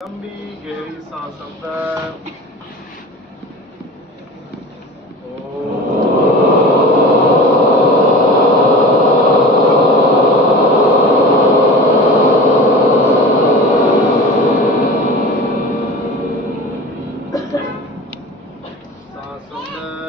लंबी गहरी सांस अंदर सांस अंदर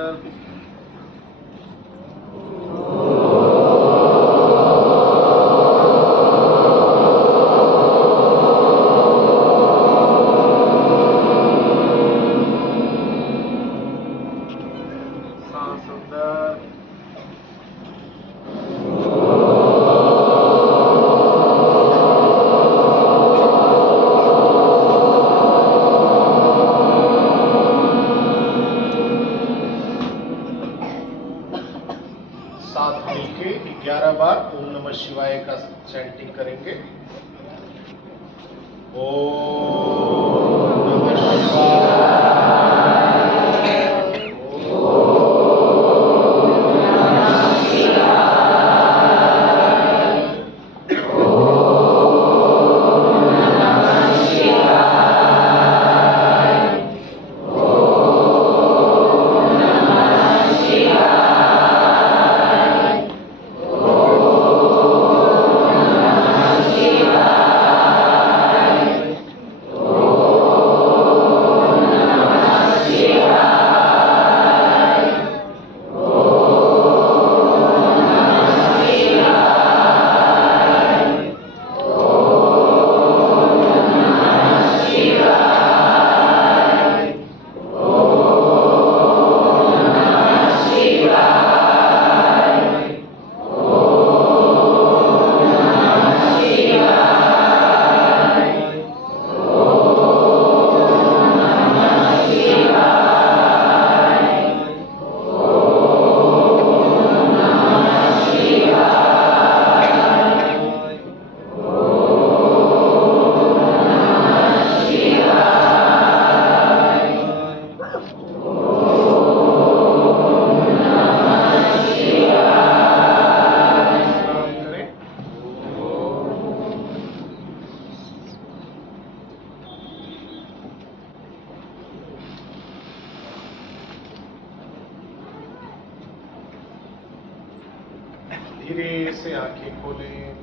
सांस अंदर साथ मिलके 11 बार ओम नमः शिवाय का चैंटिंग करेंगे। ओम नमः शिवाय। धीरे से आंखें खोलें।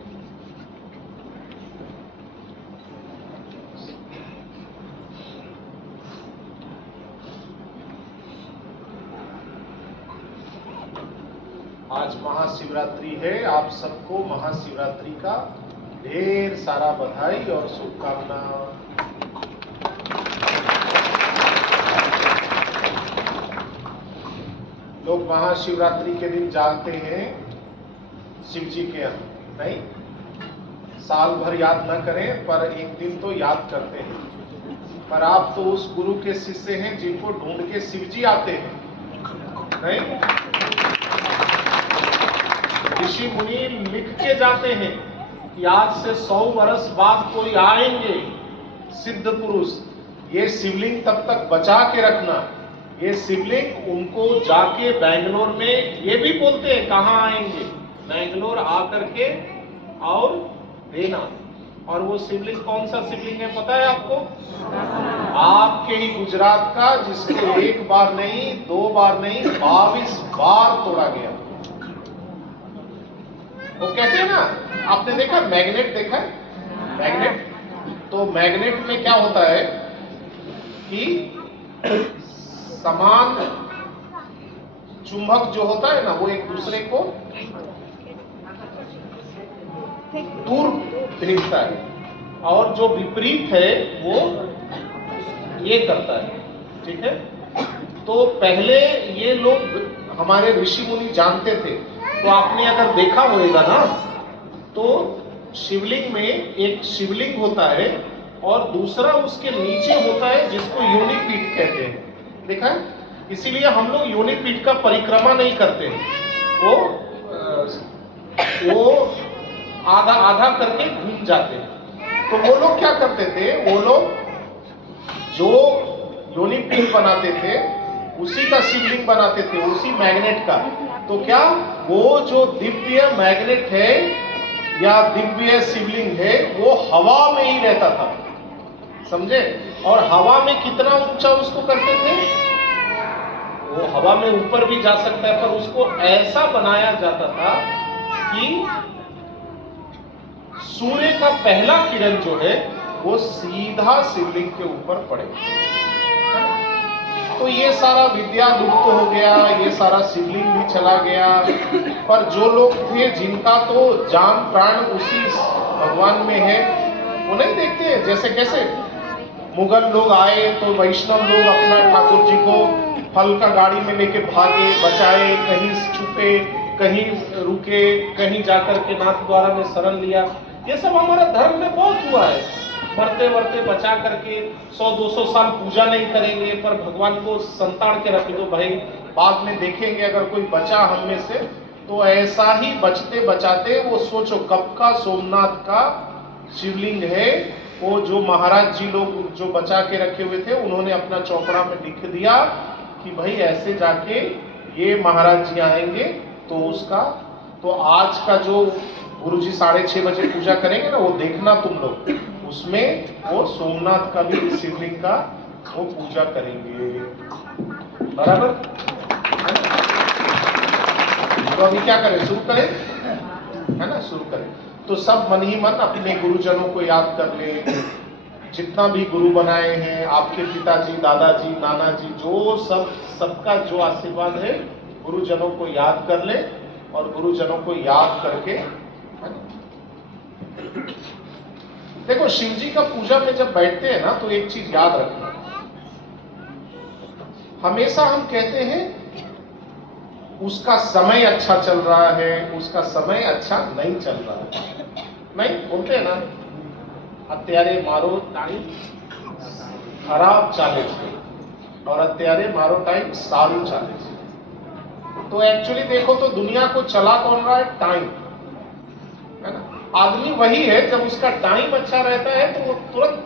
आज महाशिवरात्रि है। आप सबको महाशिवरात्रि का ढेर सारा बधाई और शुभकामना। लोग महाशिवरात्रि के दिन जागते हैं शिव जी के यहाँ, नहीं? साल भर याद न करें पर एक दिन तो याद करते हैं। पर आप तो उस गुरु के शिष्य हैं जिनको ढूंढ के शिव जी आते हैं, नहीं? ऋषि मुनि लिख के जाते हैं कि आज से 100 वर्ष बाद कोई आएंगे सिद्ध पुरुष, ये शिवलिंग तब तक बचा के रखना। ये शिवलिंग उनको जाके बैंगलोर में, ये भी बोलते हैं कहाँ आएंगे, बैंगलोर आकर के और देना। और वो शिवलिंग कौन सा शिवलिंग है पता है आपको? आपके ही गुजरात का, जिसको 1 बार नहीं 2 बार नहीं 22 बार तोड़ा गया। वो कहते हैं ना, आपने देखा मैग्नेट देखा है? मैग्नेट, तो मैग्नेट में क्या होता है कि समान चुंबक जो होता है ना, वो एक दूसरे को दूर भेजता है और जो विपरीत है वो ये करता है। ठीक है? तो पहले ये लोग हमारे ऋषि मुनि जानते थे। तो आपने अगर देखा होगा ना, तो शिवलिंग में एक शिवलिंग होता है और दूसरा उसके नीचे होता है जिसको योनिपीठ कहते हैं। देखा है? इसीलिए हम लोग योनिपीठ का परिक्रमा नहीं करते हैं। वो आधा आधा करके घूम जाते हैं। तो वो लोग क्या करते थे, वो लोग जो योनिपीठ बनाते थे उसी का शिवलिंग बनाते थे, उसी मैग्नेट का। तो क्या वो जो दिव्य मैग्नेट है या दिव्य शिवलिंग है वो हवा में ही रहता था, समझे? और हवा में कितना ऊंचा उसको करते थे? वो हवा में ऊपर भी जा सकता है, पर उसको ऐसा बनाया जाता था कि सूर्य का पहला किरण जो है वो सीधा शिवलिंग के ऊपर पड़े। तो ये सारा विद्या लुप्त हो गया, ये सारा शिवलिंग भी चला गया। पर जो लोग थे जिनका तो जान प्राण उसी भगवान में है, वो नहीं देखते हैं जैसे कैसे मुगल लोग आए तो वैष्णव लोग अपना ठाकुर जी को फल का गाड़ी में लेके भागे, बचाए, कहीं छुपे, कहीं रुके, कहीं जाकर के नाथ द्वारा में शरण लिया। ये सब हमारा धर्म में बहुत हुआ है। मरते मरते बचा करके 100-200 साल पूजा नहीं करेंगे, पर भगवान को संताड़ के रख दो भाई, बाद में देखेंगे अगर कोई बचा हम में से। तो ऐसा ही बचते बचाते वो सोचो कब का सोमनाथ का शिवलिंग है, वो जो महाराज जी लोग जो बचा के रखे हुए थे उन्होंने अपना चौपड़ा में लिख दिया कि भाई ऐसे जाके ये महाराज जी आएंगे तो उसका, तो आज का जो गुरुजी 6:30 बजे पूजा करेंगे ना, वो देखना तुम लोग, उसमें वो सोमनाथ का भी शिवलिंग का वो पूजा करेंगे। बराबर? तो अभी क्या करें, शुरू करें, है ना? शुरू करें। तो सब मन ही मन अपने गुरुजनों को याद कर ले, जितना भी गुरु बनाए हैं, आपके पिताजी, दादाजी, नाना जी, जो सबका जो आशीर्वाद है, गुरुजनों को याद कर ले। और गुरुजनों को याद करके, देखो शिव जी का पूजा में जब बैठते हैं ना, तो एक चीज याद रखना, हमेशा हम कहते हैं उसका समय अच्छा चल रहा है, उसका समय अच्छा नहीं चल रहा है, नहीं बोलते हैं ना, અત્યારે મારો ટાઈમ ખરાબ ચાલે છે और અત્યારે મારો टाइम સારું ચાલે છે। तो एक्चुअली देखो तो दुनिया को चला कौन रहा है? टाइम, है ना? आदमी वही है, जब उसका टाइम अच्छा रहता है तो वो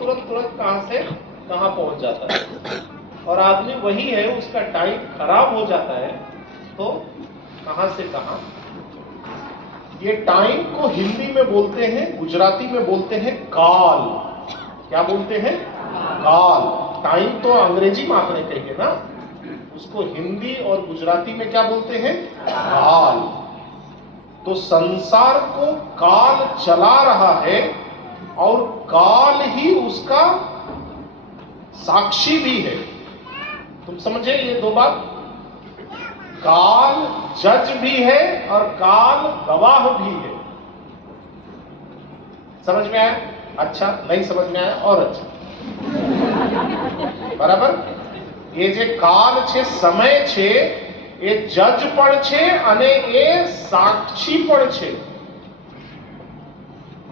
तुरंत कहां से कहां पहुंच जाता है, और आदमी वही है उसका टाइम खराब हो जाता है तो कहां से कहां। ये टाइम को हिंदी में बोलते हैं, गुजराती में बोलते हैं काल। क्या बोलते हैं? काल। टाइम तो अंग्रेजी में आपने कहिए ना, उसको हिंदी और गुजराती में क्या बोलते हैं? काल। तो संसार को काल चला रहा है और काल ही उसका साक्षी भी है। तुम समझे ये दो बात? काल जज भी है और काल गवाह भी है। समझ में आया? अच्छा, नहीं समझ में आया और अच्छा। बराबर? ये जे काल छे, समय छे, એ જજ પણ છે અને એ સાક્ષી પણ છે।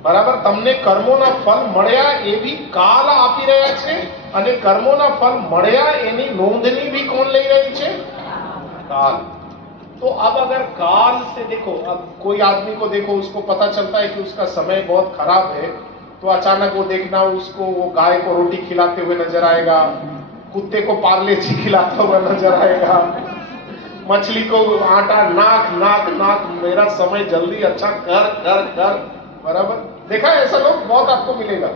બરાબર? તમને કર્મોના ફળ મળ્યા એ भी કાલ આપી રહ્યા છે અને કર્મોના ફળ મળ્યા એની નોંધણી भी કોણ લઈ રહી છે? काल। तो अब अगर काल से देखो, अब कोई आदमी को देखो, उसको पता चलता है कि उसका समय बहुत खराब है, तो अचानक वो देखना उसको वो गाय को रोटी खिलाते हुए नजर आएगा, कुत्ते को पार्ले जी खिलाता हुआ नजर आएगा, मछली को आटा नाक नाक नाक, मेरा समय जल्दी अच्छा कर कर कर। बराबर? देखा है ऐसा लोग बहुत आपको मिलेगा।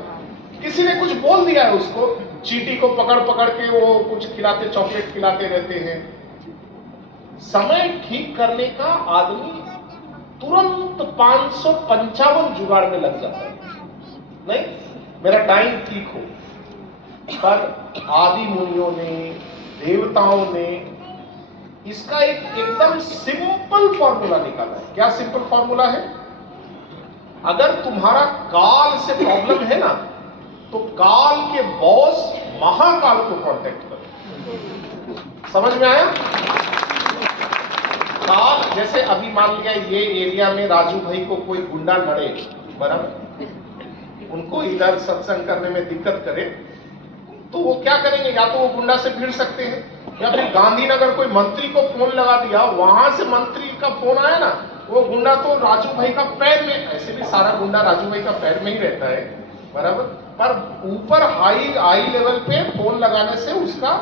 किसी ने कुछ बोल दिया है उसको, चींटी को पकड़ पकड़ के वो कुछ खिलाते, चॉकलेट खिलाते रहते हैं। समय ठीक करने का आदमी तुरंत 555 जुगाड़ में लग जाता है, नहीं मेरा टाइम ठीक हो। पर आदि मुनियों ने, देवताओं ने इसका एक एकदम सिंपल फॉर्मूला निकाला है। क्या सिंपल फॉर्मूला है? अगर तुम्हारा काल से प्रॉब्लम है ना, तो काल के बॉस महाकाल को कांटेक्ट करो। समझ में आया? काल, जैसे अभी मान लिया ये एरिया में राजू भाई को कोई गुंडा लड़े, बराबर, उनको इधर सत्संग करने में दिक्कत करे, तो वो क्या करेंगे? या तो वो गुंडा से भिड़ सकते हैं, या फिर गांधीनगर कोई मंत्री को फोन लगा दिया, वहां से मंत्री का फोन आया ना, वो गुंडा तो राजू भाई का पैर में, ऐसे भी सारा गुंडा राजू भाई का पैर में ही रहता है, बराबर, पर ऊपर हाई लेवल पे फोन लगाने से उसका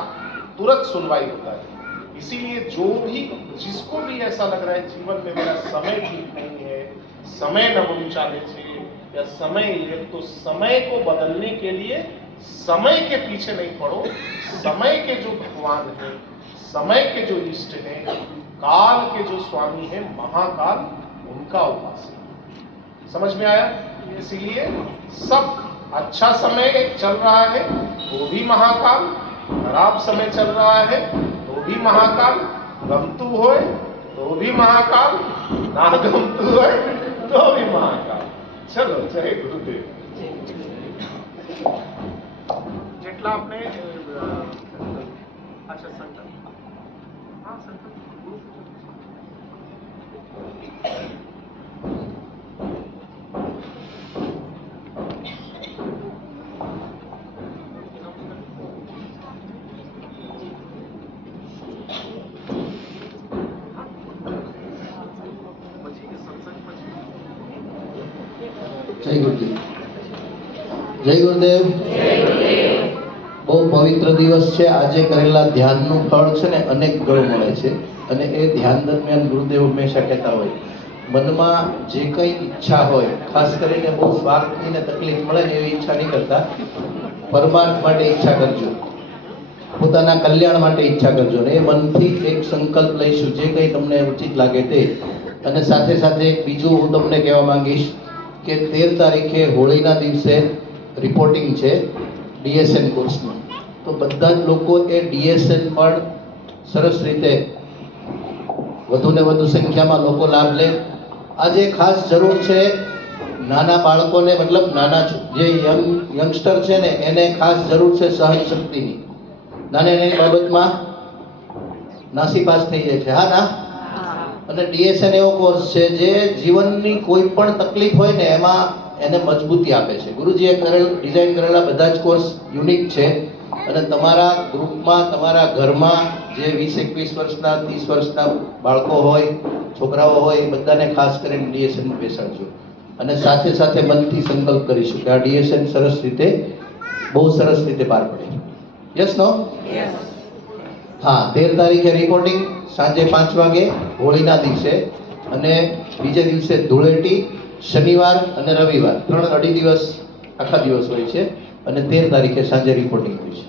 तुरंत सुनवाई होता है। इसीलिए जो भी, जिसको भी ऐसा लग रहा है जीवन में मेरा समय ठीक नहीं है, समय नबड़ू चाले छे या समय, तो समय को बदलने के लिए समय के पीछे नहीं पड़ो, समय के जो भगवान है, समय के जो इष्ट हैं, काल के जो स्वामी हैं, महाकाल, उनका उपासना। समझ में आया? इसीलिए सब अच्छा समय चल रहा है तो भी महाकाल, खराब समय चल रहा है तो भी महाकाल, गमतु होए तो भी महाकाल, ना गमतु होए तो भी महाकाल। चलो, जय गुरुदेव। જેટલા આપણે अच्छा संकल्प, हाँ संकल्प જય ગુરુદેવ. જય ગુરુદેવ. બહુ પવિત્ર દિવસ છે. આજે કરેલા ધ્યાનનું ફળ છે ને અનેક ગણું મળે છે. અને એ ધ્યાન દરમિયાન ગુરુદેવ હંમેશા કહેતા હોય, મનમાં જે કંઈ ઈચ્છા હોય, ખાસ કરીને બહુ સ્વાર્થની ને તકલીફ મળે ને એવી ઈચ્છા નહીં કરતા, પરમાર્થ માટે ઈચ્છા કરજો, પોતાના કલ્યાણ માટે ઈચ્છા કરજો. ને એ મનથી એક સંકલ્પ લઈશું જે કંઈ તમને ઉચિત લાગે તે. અને સાથે સાથે એક બીજું હું તમને કહેવા માંગીશ કે 13 તારીખે હોળીના દિવસે રિપોર્ટિંગ છે ડીએસએન કોર્સનું. તો બધા જ લોકો એ ડીએસએન પણ સરસ રીતે વધુને વધુ સંખ્યામાં લોકો લાભ લે. આજે ખાસ જરૂર છે નાના બાળકોને, મતલબ નાના જે યંગસ્ટર છે ને એને ખાસ જરૂર છે સહન શક્તિની. નાની નાની બાબતમાં નાસીપાસ થઈ જાય છે. હા ના? અને ડીએસએન એવો કોર્સ છે જે જીવનની કોઈ પણ તકલીફ હોય ને એમાં એને મજબૂતી આપે છે. ગુરુજીએ ડિઝાઇન કરેલા બધા જ કોર્સ યુનિક છે. અને તમારા ગ્રુપમાં, તમારા ઘરમાં જે 20-21 વર્ષના, 30 વર્ષના બાળકો હોય, છોકરાઓ હોય, એ બધાને ખાસ કરીને ડીએસએન બેસાડજો. અને સાથે સાથે મનથી સંકલ્પ કરીશું કે આ ડીએસએન સરસ રીતે, બહુ સરસ રીતે પાર પડે. Yes no? હા, 13 તારીખે રિપોર્ટિંગ સાંજે 5 વાગે હોળીના દિવસે, અને બીજે દિવસે ધૂળેટી, શનિવાર અને રવિવાર 3 અઢી દિવસ આખા દિવસ હોય છે. અને 13 તારીખે સાંજે રિપોર્ટિંગ હોય છે.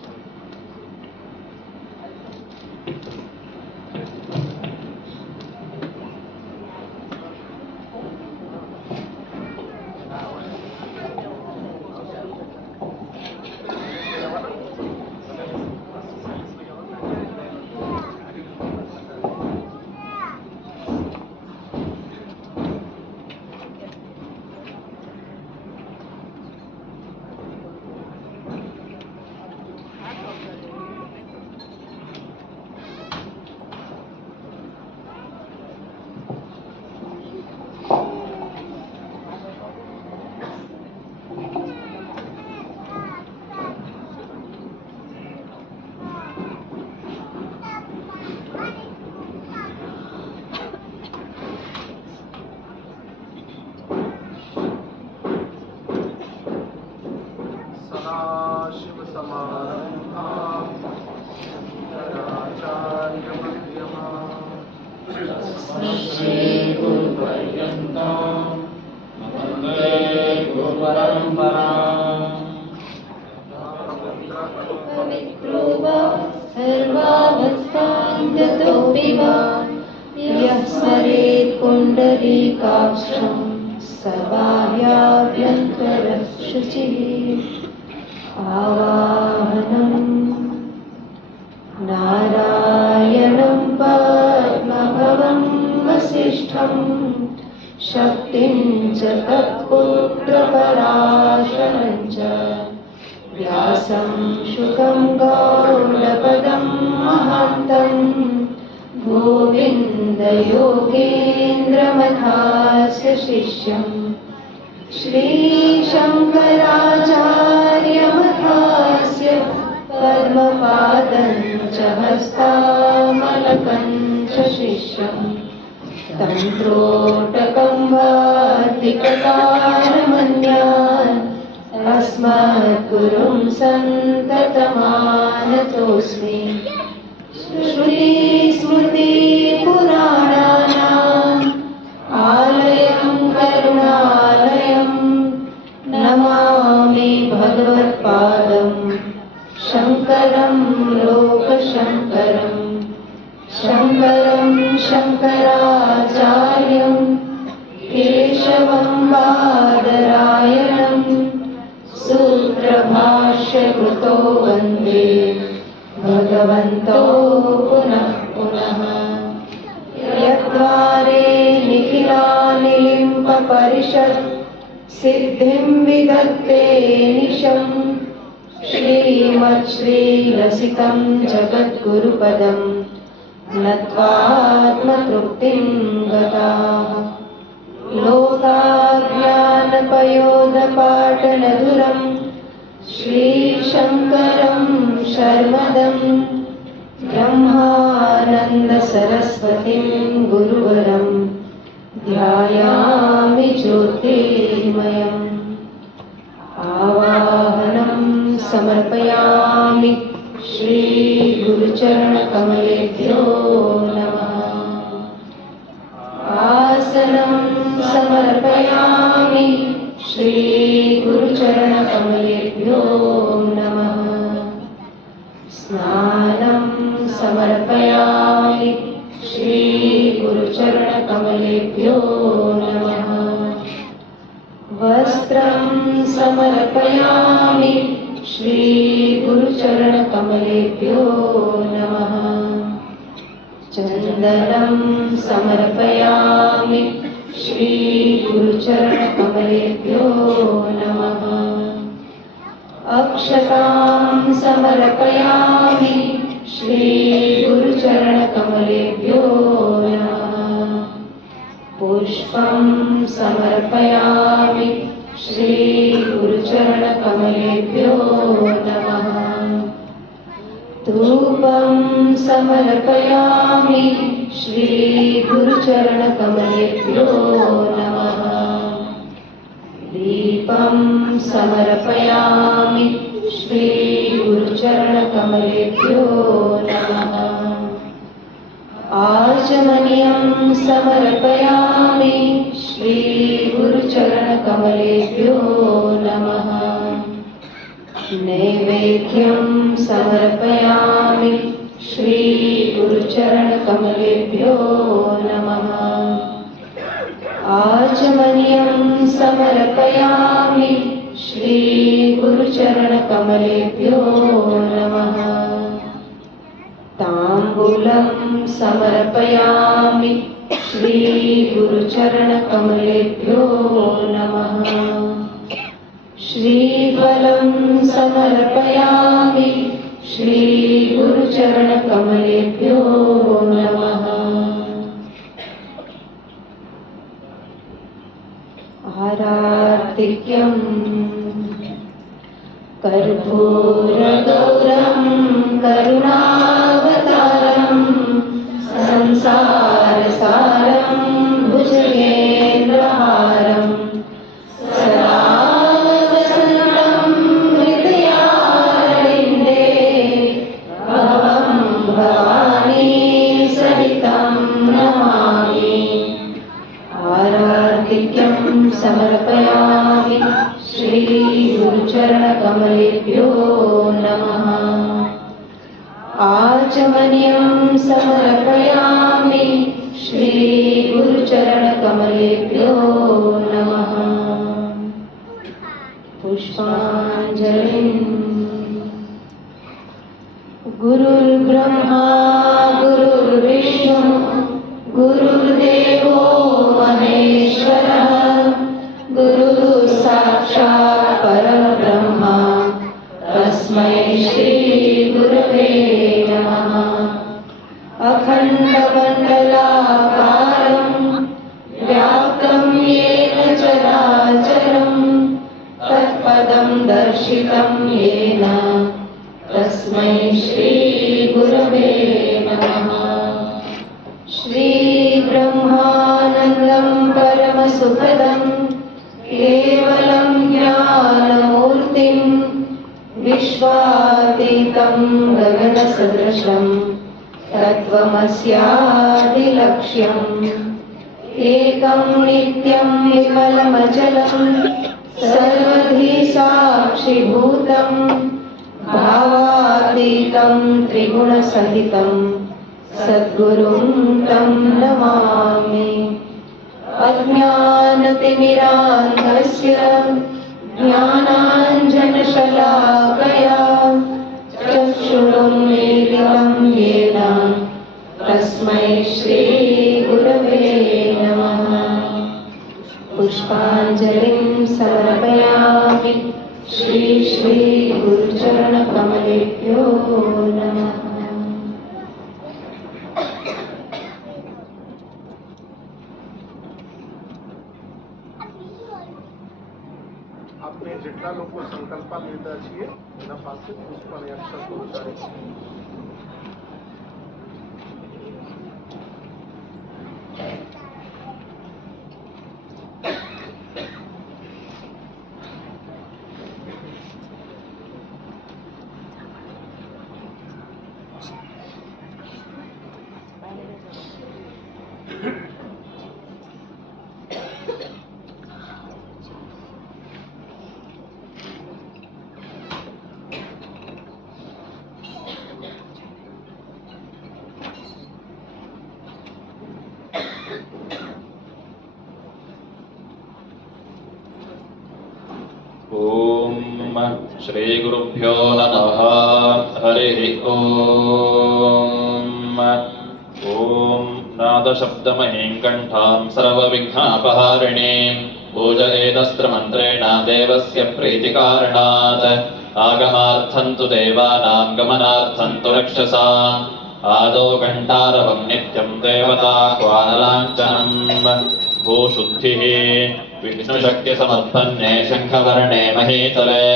सर्वावस्थान्ततोऽपि वा यः स्मरेत् पुण्डरीकाक्षं सर्वाभ्याभ्यन्तरः शुचिः. आवाहनम् नारायणं पद्मभवं वसिष्ठं शक्तिं च तत्पुत्रपराशरं च व्यासं शुकं गौडपदं महान्तं गोविन्दयोगेन्द्रमथास्य शिष्यं श्रीशङ्कराचार्यमथास्य पद्मपादं च हस्तामलकं च शिष्यं तन्त्रोटकं वार्तिककारमन्यान् अस्मद्गुरुं सन्ततमानतोऽस्मि. श्रुतिस्मृतिपुराणानाम् आलयं करुणालयं नमामि भगवत्पादम् शङ्करं लोकशङ्करं शङ्करं शङ्कराचार्यं केशवं बादरायणं सूत्रभाष्यकृतो वन्दे भगवन्तो पुनः पुनः। यद्वारे निखिलानिलिम्पपरिषत् सिद्धिं विदत्ते निशम् श्रीमच्छ्रीरसिकं जगद्गुरुपदं नत्वात्मतृप्तिं गताः। लोकाज्ञानपयोदपाटनधुरं श्रीशङ्करं शर्मदं ब्रह्मानन्दसरस्वतीं गुरुवरं ध्यायामि ज्योतिर्मयम्। आवाहनं समर्पयामि श्रीगुरुचरणकमलेभ्यो नमः। आसनं समर्पयामि श्रीगुरुचरणकमलेभ्यो नमः। स्नानं समर्पयामि श्रीगुरुचरणकमलेभ्यो नमः। वस्त्रं समर्पयामि श्रीगुरुचरणकमलेभ्यो नमः। चन्दनं समर्पयामि श्रीगुरुचरणकमलेभ्यो नमः। अक्षतां समर्पयामि श्रीगुरुचरणकमलेभ्यो नमः। पुष्पं समर्पयामि श्रीगुरुचरणकमलेभ्यो नमः। धूपं समर्पयामि श्रीगुरुचरणकमलेभ्यो नमः। दीपं समर्पयामि श्रीगुरुचरणकमलेभ्यो नमः। आचमनीयं समर्पयामि श्रीगुरुचरणकमलेभ्यो नमः। नैवेद्यं समर्पयामि श्रीगुरुचरणकमलेभ्यो नमः। आचमनीयं समर्पयामि श्रीगुरुचरणकमलेभ्यो नमः। ताम्बूलं समर्पयामि श्रीगुरुचरणकमलेभ्यो नमः। श्रीफलं समर्पयामि श्रीगुरुचरणकमलेभ्यो नमः। आरार्तिक्यं कर्पूरगौरं करुणावतारं संसारसारं भुजगेन्द्रहारं सदा वसन्तं हृदयारविन्दे भवं भवानी सहितं नमामि। आरार्तिक्यं समर्पयामि श्रीगुरुचरणकमलेभ्यो नमः। आचमनीयं समर्पयामि श्रीगुरुचरणकमलेभ्यो नमः। पुष्पाञ्जलिं। गुरुर्ब्रह्मा गुरुर्विष्णु गुरुर्देवो महेश्वरः गुरुः साक्षात् परब्रह्म तस्मै श्रीगुरवे नमः। अखण्डमण्डलाकारं व्याप्तं येन चराचरं तत्पदं दर्शितं येन तस्मै श्रीगुरवे नमः। श्रीब्रह्मानन्दं परमसुखदं केवलं ज्ञानमूर्तिं विश्वातीतं गगनसदृशं तत्त्वमस्यादिलक्ष्यम् एकं नित्यं विमलमचलं सर्वधी साक्षिभूतं भावात् गुणातीतं त्रिगुणसहितं सद्गुरुं तं नमामि। अज्ञानतिमिरान्धस्य ज्ञानाञ्जनशलाकया चक्षुरुन्मीलितं येन तस्मै श्रीगुरवे नमः। पुष्पाञ्जलिं समर्पयामि श्री गुरुचरणकमलेभ्यो नमः। આપણે જેટલા લોકો સંકલ્પ લેતા છીએ એના પાસે પુષ્પ અને અક્ષર પહોંચાડે છે। ओम श्री गुरुभ्यो नमः। हरिः ओम। ओम नादशब्दमहीं कंठां सर्वविघ्नापहारिणीं पूजयेदस्त्रमन्त्रेण देवस्य प्रीतिकारणात् आगमार्थं तु देवानां गमनार्थं तु रक्षसाम् आदौ घण्टारवं नित्यं देवताह्वानलाञ्छनम् भूशुद्धिः विष्णुशक्तिसमत्पन्ने शङ्खवर्णे महीतले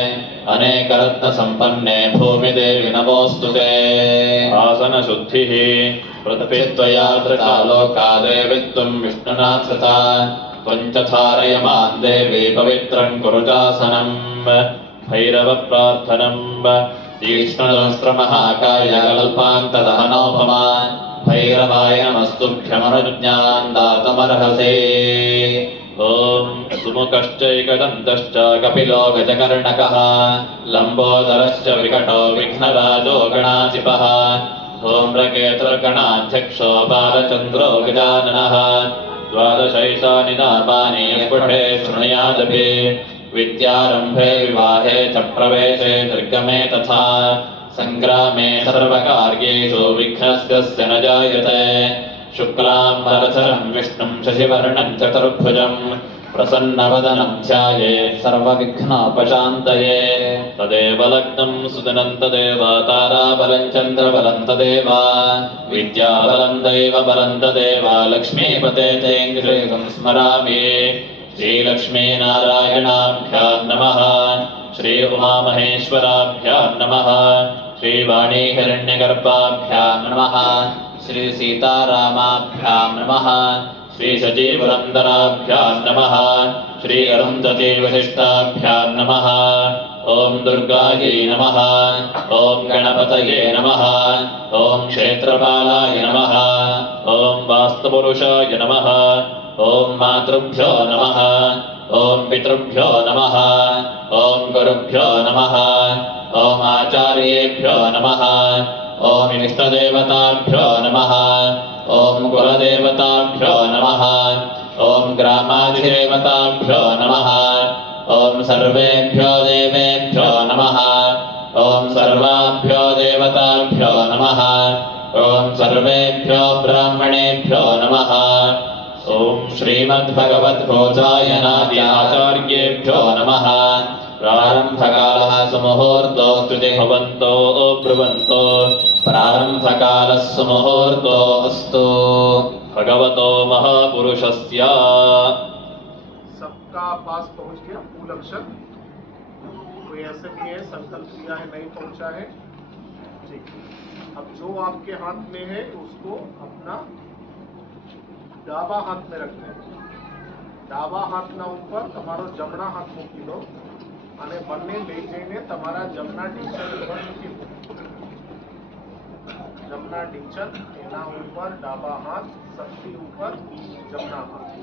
अनेकरत्नसम्पन्ने भूमिदेवि नमोऽस्तु ते। आसनशुद्धिः पृथ्वीत्वया धृता लोका देवि त्वं विष्णुना धृता त्वं च धारयमान् देवी पवित्रं कुरुजासनम् भैरवप्रार्थनम् तीक्ष्णशस्त्रमहाकाय कल्पान्तदहनोपमा भैरवाय नमस्तुभ्यमनुज्ञान् दातुमर्हसि। ॐ सुमुखश्चैकदन्तश्च कपिलो गजकर्णकः लम्बोदरश्च विकटो विघ्नराजो गणाधिपः धूम्रकेतुर्गणाध्यक्षो बालचन्द्रो गजाननः द्वादशैतानि नामानि पठे शृणुयादपि विद्यारम्भे विवाहे च प्रवेशे निर्गमे तथा सङ्ग्रामे सर्वकार्येषु विघ्नस्य न जायते। शुक्लाम्बरधरं विष्णुं शशिवर्णं चतुर्भुजं प्रसन्नवदनं ध्यायेत् सर्वविघ्नोपशान्तये। तदेव लग्नं सुदिनं तदेव ताराबलं चन्द्रबलं तदेव विद्याबलं दैवबलं तदेव लक्ष्मीपते ते स्मरामि। श्रीलक्ष्मीनारायणाभ्यां नमः। श्री उमामहेश्वराभ्यां नमः। श्रीवाणी हिरण्यगर्भाभ्यां नमः। श्री सीतारामाभ्यां नमः। श्री सजीवरन्दराभ्यां नमः। श्री अरुन्धती वसिष्ठाभ्यां नमः। ओम दुर्गायै नमः। ओम गणपतये नमः। ओम क्षेत्रपालाय नमः। ओम वास्तुपुरुषाय नमः। ओम मातृभ्यो नमः। ओम पितृभ्यो नमः। ओम गुरुभ्यो नमः। ओम आचार्येभ्यो नमः। ओम इष्टदेवताभ्यो नमः। ओम कुलदेवताभ्यो नमः। ओम ग्रामाधिदेवताभ्यो नमः। ओम सर्वेभ्यो देवेभ्यो नमः। ओम सर्वाभ्यो देवताभ्यो नमः। ओम सर्वेभ्यो ब्राह्मणेभ्यो नमः। ओम श्रीमद्भगवद्भोजायनादि आचार्येभ्यो नमः। प्रारंभकालः सुमुहूर्तोऽस्तु भवन्तो ब्रुवन्तो प्रारंभकालः सुमुहूर्तोऽस्तु भगवतो महापुरुषस्य। सबका पास पहुंच गया मूल अक्षर? कोई ऐसे भी है संकल्प किया है नहीं पहुंचा है? ठीक। अब जो आपके हाथ में है उसको अपना डाबा हाथ में रखना है। डाबा हाथના ઉપર તમારો જમણા હાથ મૂકી દો અને બંને લઈ જઈને તમારા જમણા ઢીંચણ ઉપર મૂકી દો। જમણા ઢીંચણ એના ઉપર ડાબા હાથ, સૌથી ઉપર જમણા હાથ।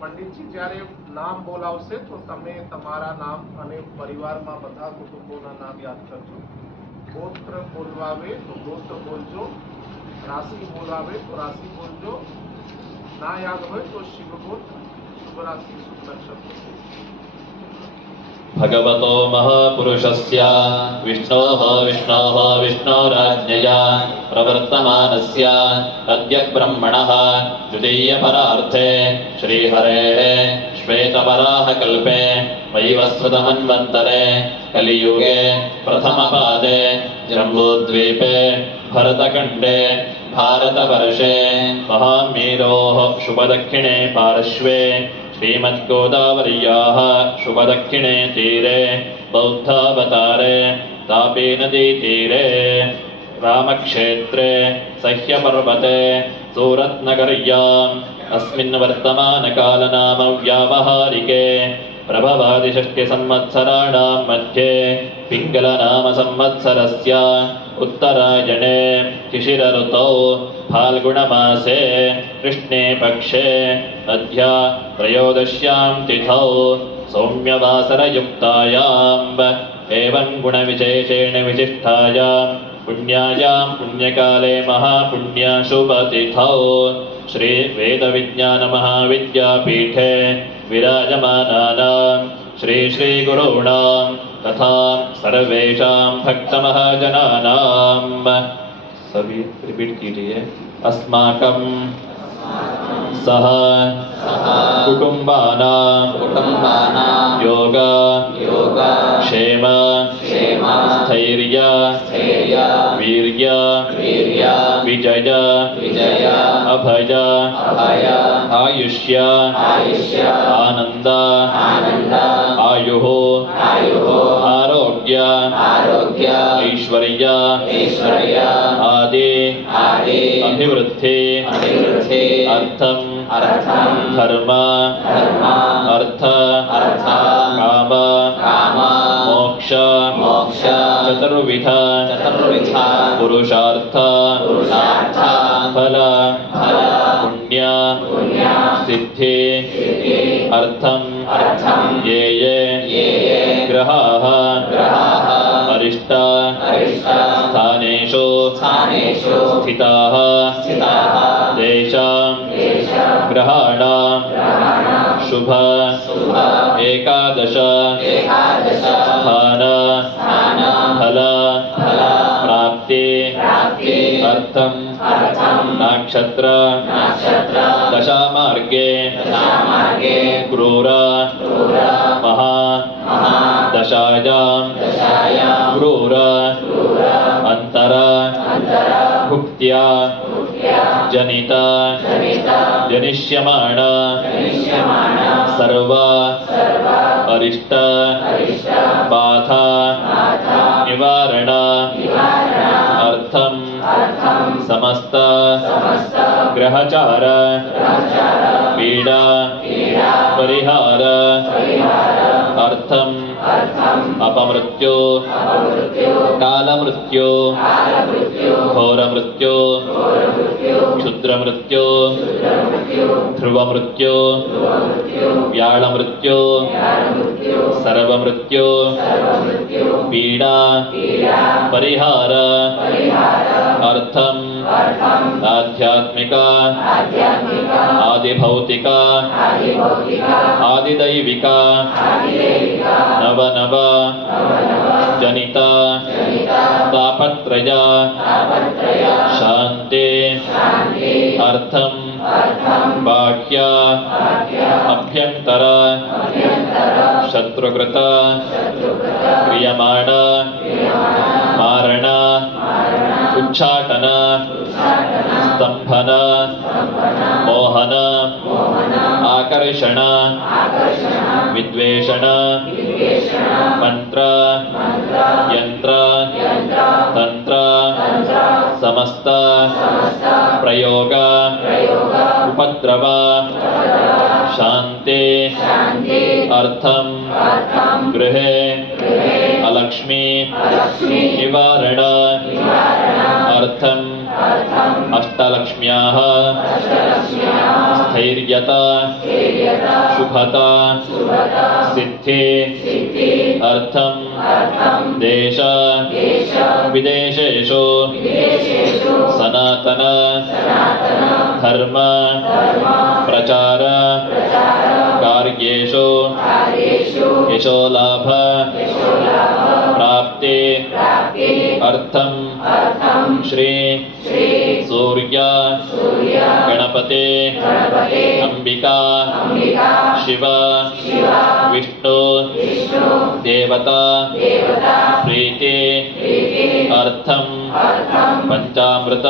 પંડિતજી જ્યારે નામ બોલાવશે તો તમે તમારા નામ અને પરિવારમાં બધા કુટુંબોના નામ યાદ કરજો। गोत्र बोलवावे तो गोत्र बोलजो, राशि बोलावे तो राशि बोलजो, ना याद हो तो शिव गोत्र, शुभ राशि, शुभ नक्षत्र। भगवतो महापुरुषस्य विष्णोः विष्णोराज्ञया प्रवर्तमानस्य अद्य ब्रह्मणः द्वितीयपरार्थे श्रीहरेः श्वेतवराहकल्पे वैवस्वतमन्वन्तरे कलियुगे प्रथमपादे जम्बूद्वीपे भरतखण्डे भारतवर्षे महामेरोः शुभदक्षिणे पार्श्वे श्रीमद्गोदावर्याः शुभदक्षिणे तीरे बौद्धावतारे तापीनदीतीरे रामक्षेत्रे सह्यपर्वते सूरत्नगर्याम् अस्मिन् वर्तमानकालनाम व्यावहारिके प्रभवादिषष्टिसंवत्सराणां मध्ये पिङ्गलनामसंवत्सरस्य उत्तरायणे शिशिरऋतौ फाल्गुणमासे कृष्णे पक्षे अद्य त्रयोदश्यां तिथौ सौम्यवासरयुक्तायाम् एवं गुणविशेषेण विशिष्टायां पुण्यायां पुण्यकाले महापुण्यशुभतिथौ श्री वेदविज्ञानमहाविद्यापीठे विराजमानानां श्री गुरूणां तथा सर्वेषां भक्तमहाजनानां सभी रिपीट कीजिए। अस्माकं सह कुटुम्बानां योग क्षेम स्थैर्य वीर्य विजय अभय आयुष्य आनंद आयुः आरोग्य ऐश्वर्य आदि अभिवृद्धि अर्थम धर्म अर्थ काम मोक्ष चतुर्विध पुरुषार्थ फल पुण्य सिद्धि अर्थम ये ग्रहाः अरिष्ट स्थानेषु स्थिताः तेषां ग्रहाणां शुभ एकादश स्थान फल प्राप्ति अर्थम नक्षत्र दशामार्गे क्रूर महा दशायां क्रूर अंतर भुक्त्या जनित जनिष्यमाण सर्व अरिष्ट बाधा निवारण अर्थम समस्त ग्रहचार पीड़ा परिहार अर्थम अपमृत्यु कालमृत्यु घोरमृत्यु क्षुद्रमृत्यु ध्रुवमृत्यु व्याळमृत्यु सर्वमृत्यु पीड़ा परिहार अर्थम आध्यात्मिक आदिभौतिक आदिदैविक नव जनित तापत्रय शांति अर्थम बाह्य अभ्यंतर शत्रुकृत क्रियमाण मारण उच्चाटन स्तंभन मोहन आकर्षण विद्वेषण मंत्र यंत्र तंत्र समस्त प्रयोग उपद्रव शांति अर्थम गृहे अलक्ष्मी निवारण अर्थ सिद्ध्यर्थम् अष्टलक्ष्म्याः स्थैर्यता शुभता सिद्धि अर्थं देश विदेशेषु सनातन धर्म प्रचार कार्येषु यशोलाभ प्राप्ति अर्थं श्री सूर्य गणपते अंबिका शिव विष्णु देवता प्रीति अर्थं पंचामृत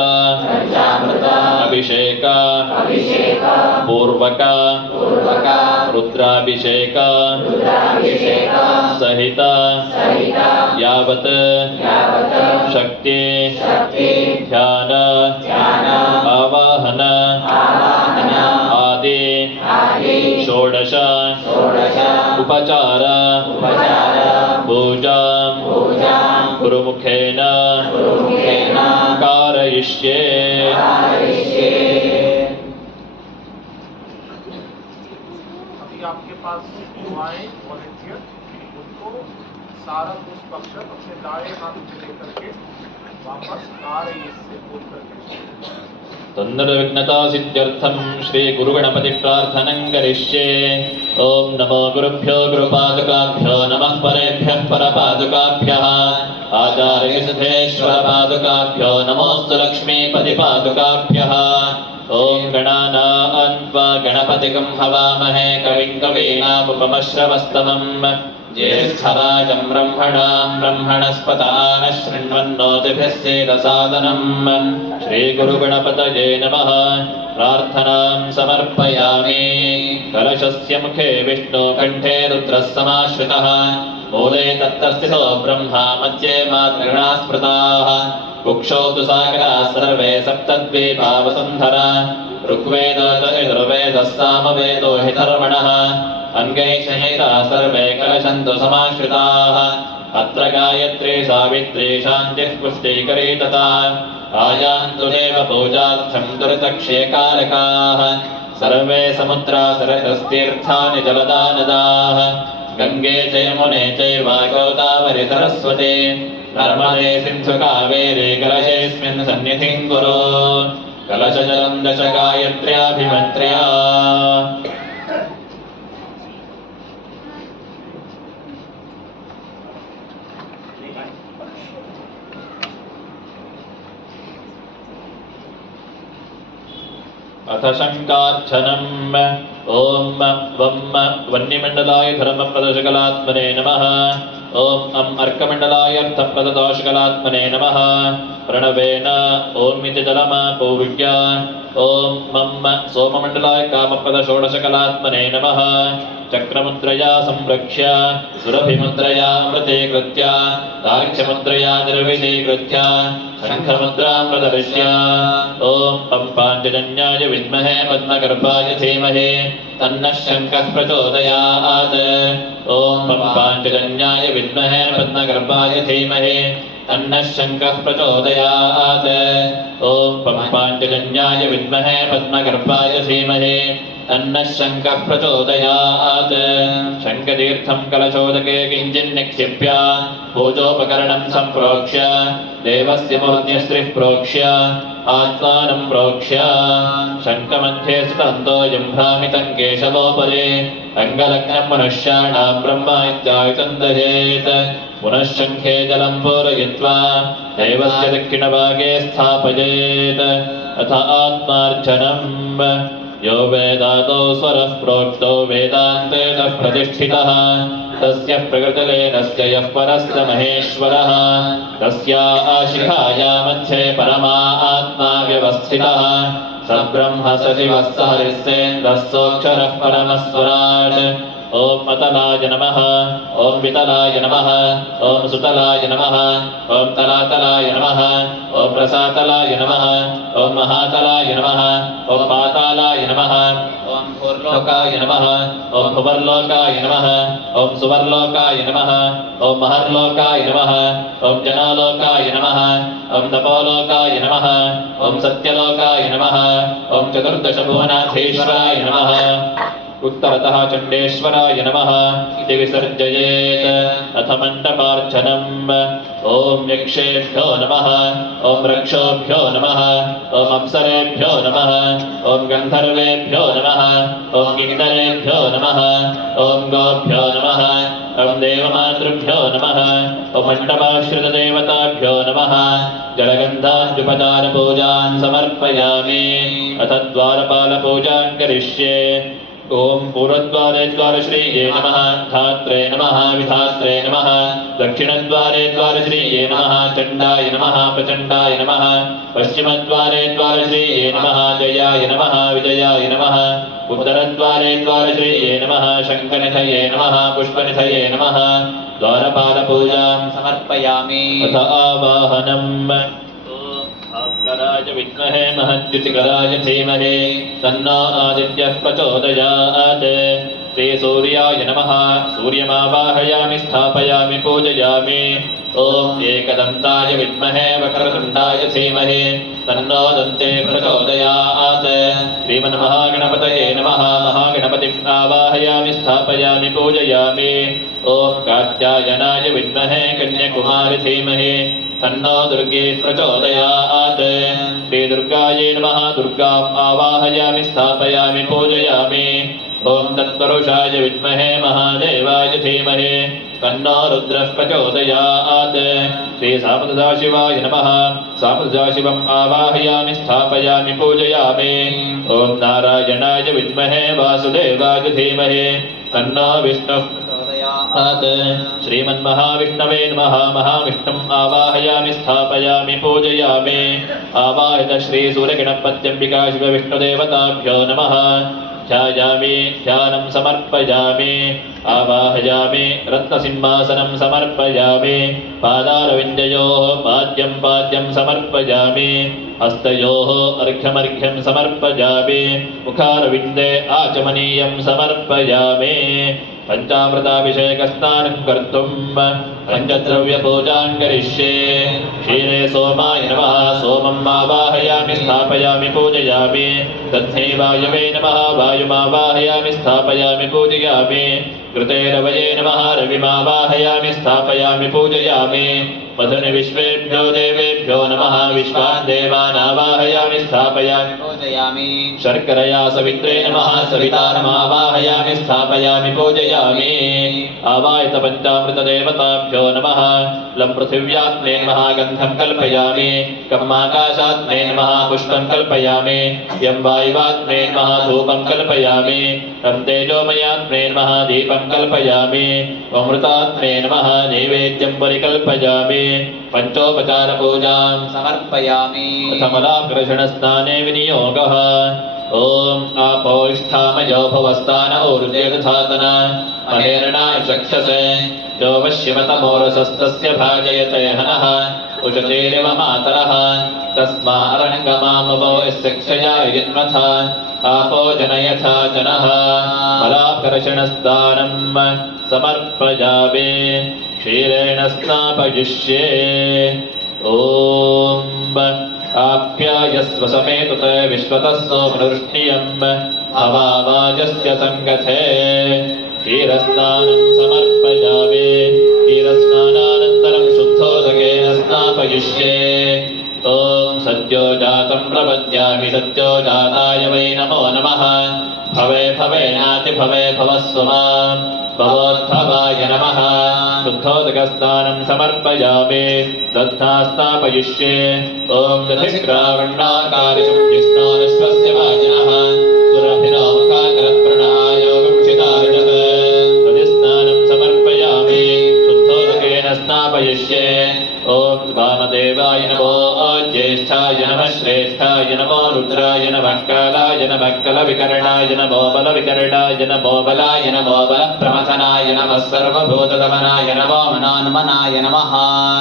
अभिषेक पूर्वक रुद्राभिषेक सहित यावत् शक्ति ध्यान आवाहन आदि षोडश उपचार पूजा गुरुमुखेन कारयिष्ये। अभी आपके पास जो आए वॉलेंटियर, उनको सारा पुष्प अक्षर अपने दाएं हाथ में लेकर के वापस कारयिष्ये बोल करके तन्निर्विघ्नता सिद्ध्यर्थं श्री गुरुगणपति प्रार्थनं करिष्ये। ओम नमो गुरुभ्यो गुरुपादुकाभ्यो नमः परेभ्यः परपादुकाभ्यः आचार्यसिद्धेश्वर पादुकाभ्यो नमोऽस्तु लक्ष्मीपतिपादुकाभ्यः। ओम गणानान्त्वा गणपतिगं हवामहे कविं कवीनामुपमश्रवस्तमम् ज्येष्ठराजं ब्रह्मणस्पतान शृण्वन्नोतिभिः सेदसादनम्। श्रीगुरुगणपतये नमः। प्रार्थनां समर्पयामि। कलशस्य मुखे विष्णुकण्ठे रुद्रः समाश्रितः मूले तत्तस्थितो ब्रह्मा मध्ये मातृगणा स्मृताः कुक्षौ तु सागराः सर्वे सप्तद्वीपा वसुन्धरा ऋग्वेदो यजुर्वेदः सामवेदो हितर्मणः अन्यैषहिताः सर्वे कलशन्तु समाश्रिताः अत्र गायत्री सावित्री शान्तिः पुष्टिकरी तथा आयान्तु देव पूजार्थं दुरितक्षयकारकाः सर्वे समुद्रा सरस्तीर्थानि जलदा नदाः गङ्गे च यमुने चैव गोदावरि सरस्वती नर्मदे सिन्धु कावेरी कलशेऽस्मिन् सन्निधिं कुरु कलशजलं दश गायत्र्याभिमन्त्र्या। अथ शङ्कार्चनम्। ओम वं वह्निमण्डलाय धर्मप्रदशकलात्मने नमः। ओम अं अर्कमण्डलाय अर्थप्रददोषकलात्मने नमः। प्रणवेन ओम इति जलमापूर्य ओम मं सोममण्डलाय कामप्रदषोडशकलात्मने नमः। चक्रमुद्रया संरक्ष्य सुरभिमुद्रया अमृतीकृत्य दार्घ्यमुद्रया निर्विलीकृत्य शङ्खमुद्रां प्रदर्श्य ओम पम्पाञ्जन्याय विद्महे पद्मगर्भाय धीमहि तन्नः शङ्खः प्रचोदयात्। ओम पम्पाञ्जन्याय विद्महे पद्मगर्भाय धीमहि तन्नः शङ्खः प्रचोदयात्। ओम पम्पाञ्जन्याय विद्महे पद्मगर्भाय धीमहि तन्नः शङ्खः प्रचोदयात्। शङ्खतीर्थं कलशोदके किञ्चिन्निक्षिप्य पूजोपकरणं सम्प्रोक्ष्य देवस्य मूर्तिस्त्रिः प्रोक्ष्य आत्मानं प्रोक्ष्य शङ्खमध्ये स्थितं जम्भ्रामितं केशवोपरि अङ्गलग्नं मनुष्याणां ब्रह्म इत्यायुतं दहेत्। पुनः शङ्खे जलं पूरयित्वा देवस्य दक्षिणभागे स्थापयेत्। अथ आत्मार्चनम्। यो वेदादौ स्वरः प्रोक्तो वेदान्तेतः प्रतिष्ठितः तस्य प्रकृतिलीनस्य यः परस्य महेश्वरः तस्या शिखाया मध्ये परमा आत्मा व्यवस्थितः स ब्रह्म स शिवः स हरिस्सेन्द्रः सोऽक्षरः परमः स्वराट्। ॐ अतलाय नमः ॐ वितलाय नमः ॐ सुतलाय नमः ॐ तलातलाय नमः ॐ रसातलाय नमः ॐ महातलाय नमः ॐ पातालाय नमः ॐ भूर्लोकाय नमः ॐ भुवर्लोकाय नमः ॐ सुवर्लोकाय नमः ॐ महर्लोकाय नमः ॐ जनालोकाय नमः ॐ तपोलोकाय नमः ॐ सत्यलोकाय नमः ॐ चतुर्दशभुवनाधीश्वराय नमः उत्तरतः चण्डेश्वराय नमः इति विसर्जयेत्। अथ मण्डपार्चनम्। ॐ यक्षेभ्यो नमः ॐ रक्षोभ्यो नमः ॐ अप्सरेभ्यो नमः ॐ गन्धर्वेभ्यो नमः ॐ किङ्करेभ्यो नमः ॐ गोभ्यो नमः ॐ देवमातृभ्यो नमः ॐ मण्डपाश्रितदेवताभ्यो नमः। जलगन्धाद्युपचारपूजान् समर्पयामि। अथ द्वारपालपूजां करिष्ये। ॐ पूर्वद्वारे द्वारश्रीये नमः धात्रे नमः विधात्रे नमः दक्षिणद्वारे द्वारश्रीये नमः चण्डाय नमः प्रचण्डाय नमः पश्चिमद्वारे द्वारश्रीये नमः जयाय नमः विजयाय नमः उत्तरद्वारे द्वारश्रीये नमः शङ्खनिधये नमः पुष्पनिधये नमः। द्वारपालपूजां समर्पयामि। अथ आवाहनम्। भास्कराय विद्महे महद्युतिकराय धीमहि तन्नो आदित्यः प्रचोदयात्। श्रीसूर्याय नमः। सूर्यमावाहयामि स्थापयामि पूजयामि। ॐ एकदन्ताय विद्महे वक्रतुण्डाय धीमहि तन्नो दन्ते प्रचोदयात्। श्रीमन्महागणपतये नमः। महागणपतिम् आवाहयामि स्थापयामि पूजयामि। ॐ कात्यायनाय विद्महे कन्याकुमारि धीमहि तन्नो दुर्गे प्रचोदयात्। श्रीदुर्गायै नमः। दुर्गाम् आवाहयामि स्थापयामि पूजयामि। ॐ तत्पुरुषाय विद्महे महादेवाय धीमहि तन्नो रुद्रः प्रचोदयात्। श्रीसामसदाशिवाय नमः। सामसदाशिवम् आवाहयामि स्थापयामि पूजयामि। ॐ नारायणाय विद्महे वासुदेवाय धीमहि तन्नो विष्णुः प्रचोदयात्। श्रीमन्महाविष्णवे नमः। महाविष्णुम् आवाहयामि स्थापयामि पूजयामि। आवाहित श्रीसूर्यगणपत्यम्बिका शिवविष्णुदेवताभ्यो नमः। ध्यायामि ध्यानं समर्पयामि। आवाहयामि रत्नसिंहासनं समर्पयामि। पादारविन्दयोः पाद्यं पाद्यं समर्पयामि। हस्तयोः अर्घ्यमर्घ्यं समर्पयामि। मुखारविन्दे आचमनीयं समर्पयामि। पञ्चामृताभिषेकस्नानं कर्तुं पञ्चद्रव्यपूजां करिष्ये। क्षीरे सोमाय नमः। सोमम् आवाहयामि स्थापयामि पूजयामि। दध्ने वायवे नमः। वायुमावाहयामि स्थापयामि पूजयामि। कृते रवये नमः। रविमावाहयामि स्थापयामि पूजयामि। मधुनि विश्वेभ्यो देवेभ्यो नमः। विश्वान् देवान् आवाहयामि स्थापयामि पूजयामि। शर्करया सवित्रे नमः। सवितारमावाहयामि स्थापयामि पूजयामि। आवाहित पञ्चामृतदेवताभ्यो नमः। लं पृथिव्यात्मे नमः। गन्धं कल्पयामि। कम् आकाशात्मे नमः। पुष्पं कल्पयामि। यं वायुवात्मे नमः। धूपं कल्पयामि। तं तेजोमयात्मे नमः। दीपं कल्पयामि। अमृतात्मे नमः। नैवेद्यं परिकल्पयामि। पंचोपचारपूजां समर्पयामि। कमलाग्रषणस्नाने विनियोगः। ॐ आपोष्ठामयो भवस्तान ऊर्जेदधातन महेरणाय चक्षसे यो वश्यमतमोरसस्तस्य भाजयते हनः उशचेरिव मातरः तस्मा अरङ्गमामवो यस्य क्षयाय जन्मथ आपो जनयथा जनः। मलाकर्षणस्नानं समर्पयामि। क्षीरेण स्नापयिष्ये। ॐ आप्यायस्व समेतुत विश्वतः सोमनुष्णियम् अवावाजस्य सङ्गथे। क्षीरस्नानं समर्पयामि। क्षीरस्नानानन्तरं शुद्धोदकेन स्नापयिष्ये। ॐ सद्यो जातं प्रपद्यामि। सद्यो जाताय वै नमो नमः। भवे भवेनातिभवे भवस्व मां भवोद्भवाय नमः। शुद्धोदकस्नानं समर्पयामि। दध्ना स्नापयिष्ये। ॐ दधिग्रावण्डाकारिशुद्धिस्नानश्वस्य वाजिनः सुरभिनो मुखाकरत्प्रणायोगक्षितार्जत दधिस्नानं समर्पयामि। शुद्धोदकेन स्नापयिष्ये। ॐ वामदेवाय नमो ज्येष्ठाय नमः श्रेष्ठाय नमो रुद्राय नमः कालाय नमः कलविकरणाय नमो बलविकरणाय नमो बलाय नमो बलप्रमथनाय नमः सर्वभूतगमनाय नमो मनोन्मनाय नमः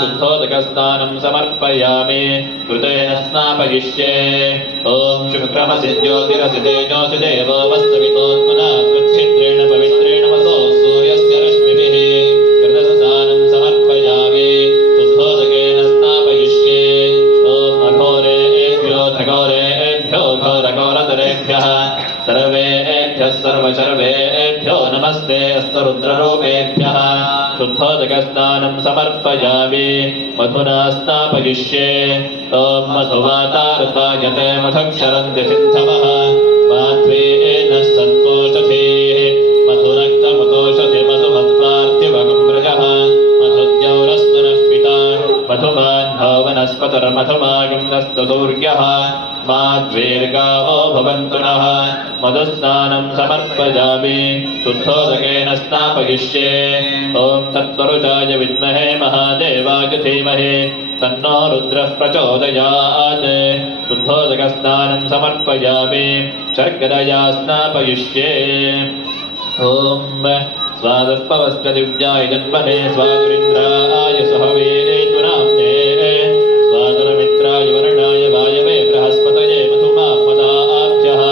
शुद्धोदकस्नानं समर्पयामि कृतेन स्नापयिष्ये ॐ शुक्रमसि ज्योतिरसि तेजोसि देवो वस्तवितोत्मना कृच्छिद्रेण पवित्रेण वसो सूर्यस्य रश्मिभिः कृतस्नानं समर्पयामि शुद्धोदकेन स्नापयिष्ये ॐ अघोरेभ्यो घोरेभ्यो घोरघोरतरेभ्यः सर्वेभ्यः सर्वशर्वेभ्यो नमस्ते अस्तु रुद्ररूपेभ्यः शुद्धोदकस्नानं समर्पयामि मधुना स्नापयिष्ये ॐ मधुवातारुतायते मधुक्षरन्ति सिन्धवः माध्वेन सन्तोषधीः मधुरक्तमुतोषधि मधुमत्पार्थिवगं व्रजः मधुद्यौरस्तु नः पिता मधुमान्नो वनस्पतिर्मधुमागं नस्तु सूर्यः माध्वीर्गावो भवन्तु नः मधुस्नानं समर्पयामि शुद्धोदकेन स्नापयिष्ये ॐ तत्त्वरुचाय विद्महे महादेवाय धीमहि तन्नो रुद्रः प्रचोदयात् शुद्धोदकस्नानं समर्पयामि शर्करया स्नापयिष्ये ॐ स्वादस्पवस्य दिव्याय जन्मने स्वादुरिन्द्राय सुहवे तुनाम्ने स्वादुरमित्राय वरुणाय वायवे बृहस्पतये मधुमामदाभ्यः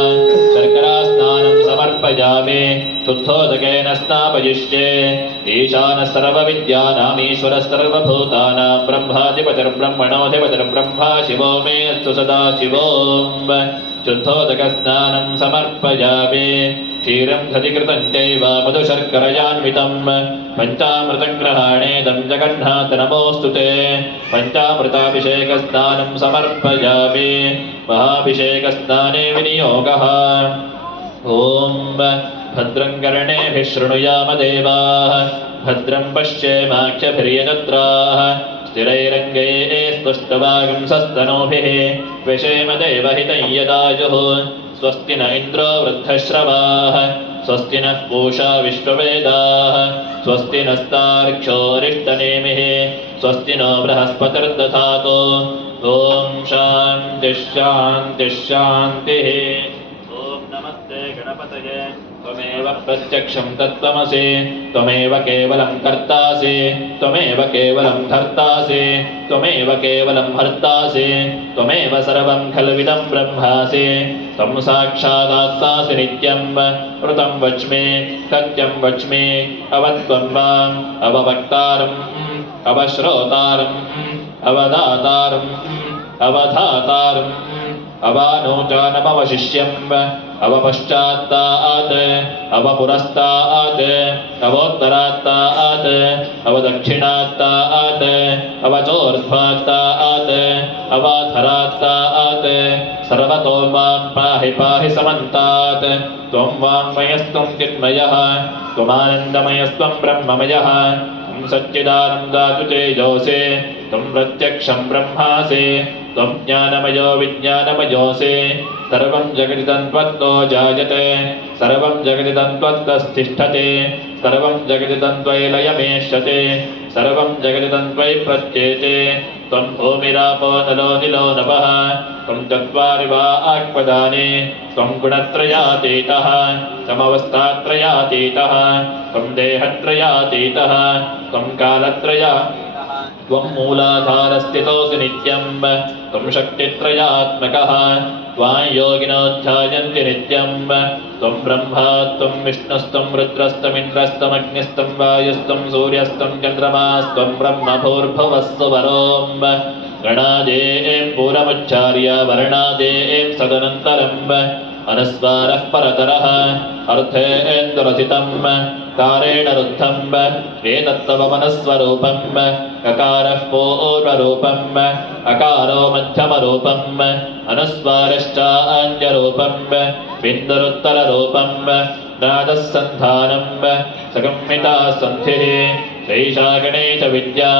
शर्करास्नानं समर्पयामि शुद्धोदकेन स्नापयिष्ये ईशानः सर्वविद्यानामीश्वरः सर्वभूतानां ब्रह्माधिपतिर्ब्रह्मणोऽधिपतिर्ब्रह्मा शिवो मे अस्तु सदा शिवो शुद्धोदकस्नानं समर्पयामि क्षीरं घटिकृतं चैव मधुशर्करयान्वितं पञ्चामृतं गृहाणेदं जगन्नाथ नमोऽस्तु ते पञ्चामृताभिषेकस्नानं समर्पयामि महाभिषेकस्नाने विनियोगः ॐ भद्रं कर्णेभिः शृणुयाम देवाः भद्रं पश्येमाख्यभिर्यजत्राः स्थिरैरङ्गैः स्तुष्टवागुंसस्तनूभिः विषेम देवहितं यदायुः स्वस्ति न इन्द्रो वृद्धश्रवाः स्वस्ति नः पूषा विश्ववेदाः स्वस्ति नस्तार्क्ष्योरिष्टनेमिः स्वस्ति नो बृहस्पतिर्दधातु ॐ शान्तिः शान्तिः शान्तिः ॐ नमस्ते गणपतये त्वमेव प्रत्यक्षं तत्त्वमसि त्वमेव केवलं कर्तासि त्वमेव केवलं धर्तासि त्वमेव केवलं हर्तासि त्वमेव सर्वं खल्विदं ब्रह्मासि त्वं साक्षादात्तासि नित्यं ऋतं वच्मि सत्यं वच्मि अवत्वं माम् अववक्तारम् अवश्रोतारम् अवदातारम् अवधातारम् अवानोचानमवशिष्यम् अवपश्चात्तात् अवपुरस्तात् अवोत्तरात्तात् अवदक्षिणात्तात् अवचोर्ध्वात्तात् अवाधरात्तात् सर्वतो मां पाहि पाहि समन्तात् त्वं वाङ्मयस्त्वं चिन्मयः त्वमानन्दमयस्त्वं ब्रह्ममयः त्वं सच्चिदानन्दातु तेजोऽसि त्वं प्रत्यक्षं ब्रह्मासि त्वं ज्ञानमयो विज्ञानमयोऽसि सर्वं जगदिदं त्वत्तो जायते सर्वं जगदिदं त्वत्तस्तिष्ठते सर्वं जगदिदं त्वयि लयमेष्यते सर्वं जगदिदं त्वयि प्रत्येते त्वं भूमिरापो नलो निलो नभः त्वं चत्वारि वा आत्मदाने त्वं गुणत्रयातीतः समवस्थात्रयातीतः त्वं देहत्रयातीतः त्वं कालत्रयातीतः त्वं मूलाधारस्थितोऽसि नित्यं त्वं शक्तित्रयात्मकः त्वां योगिनो ध्यायन्ति नित्यं त्वं ब्रह्मा त्वं विष्णुस्त्वं रुद्रस्त्वमिन्द्रस्त्वमग्निस्त्वं वायुस्त्वं सूर्यस्त्वं चन्द्रमास्त्वं ब्रह्मभूर्भुवस्सु वरों गणादें पूरमुच्चार्य वर्णादें सदनन्तरम् अनुस्वारः परतरः अर्थेन्दुरथितं कारेण रुद्धम् एतत्तवमनस्वरूपम् ककारः पूर्वरूपम् अकारो मध्यमरूपम् अनुस्वारश्चान्यरूपम् बिन्दुरुत्तररूपम् नादः सन्धानम् सगम्मिता सन्धिः शैषा गणेशविद्या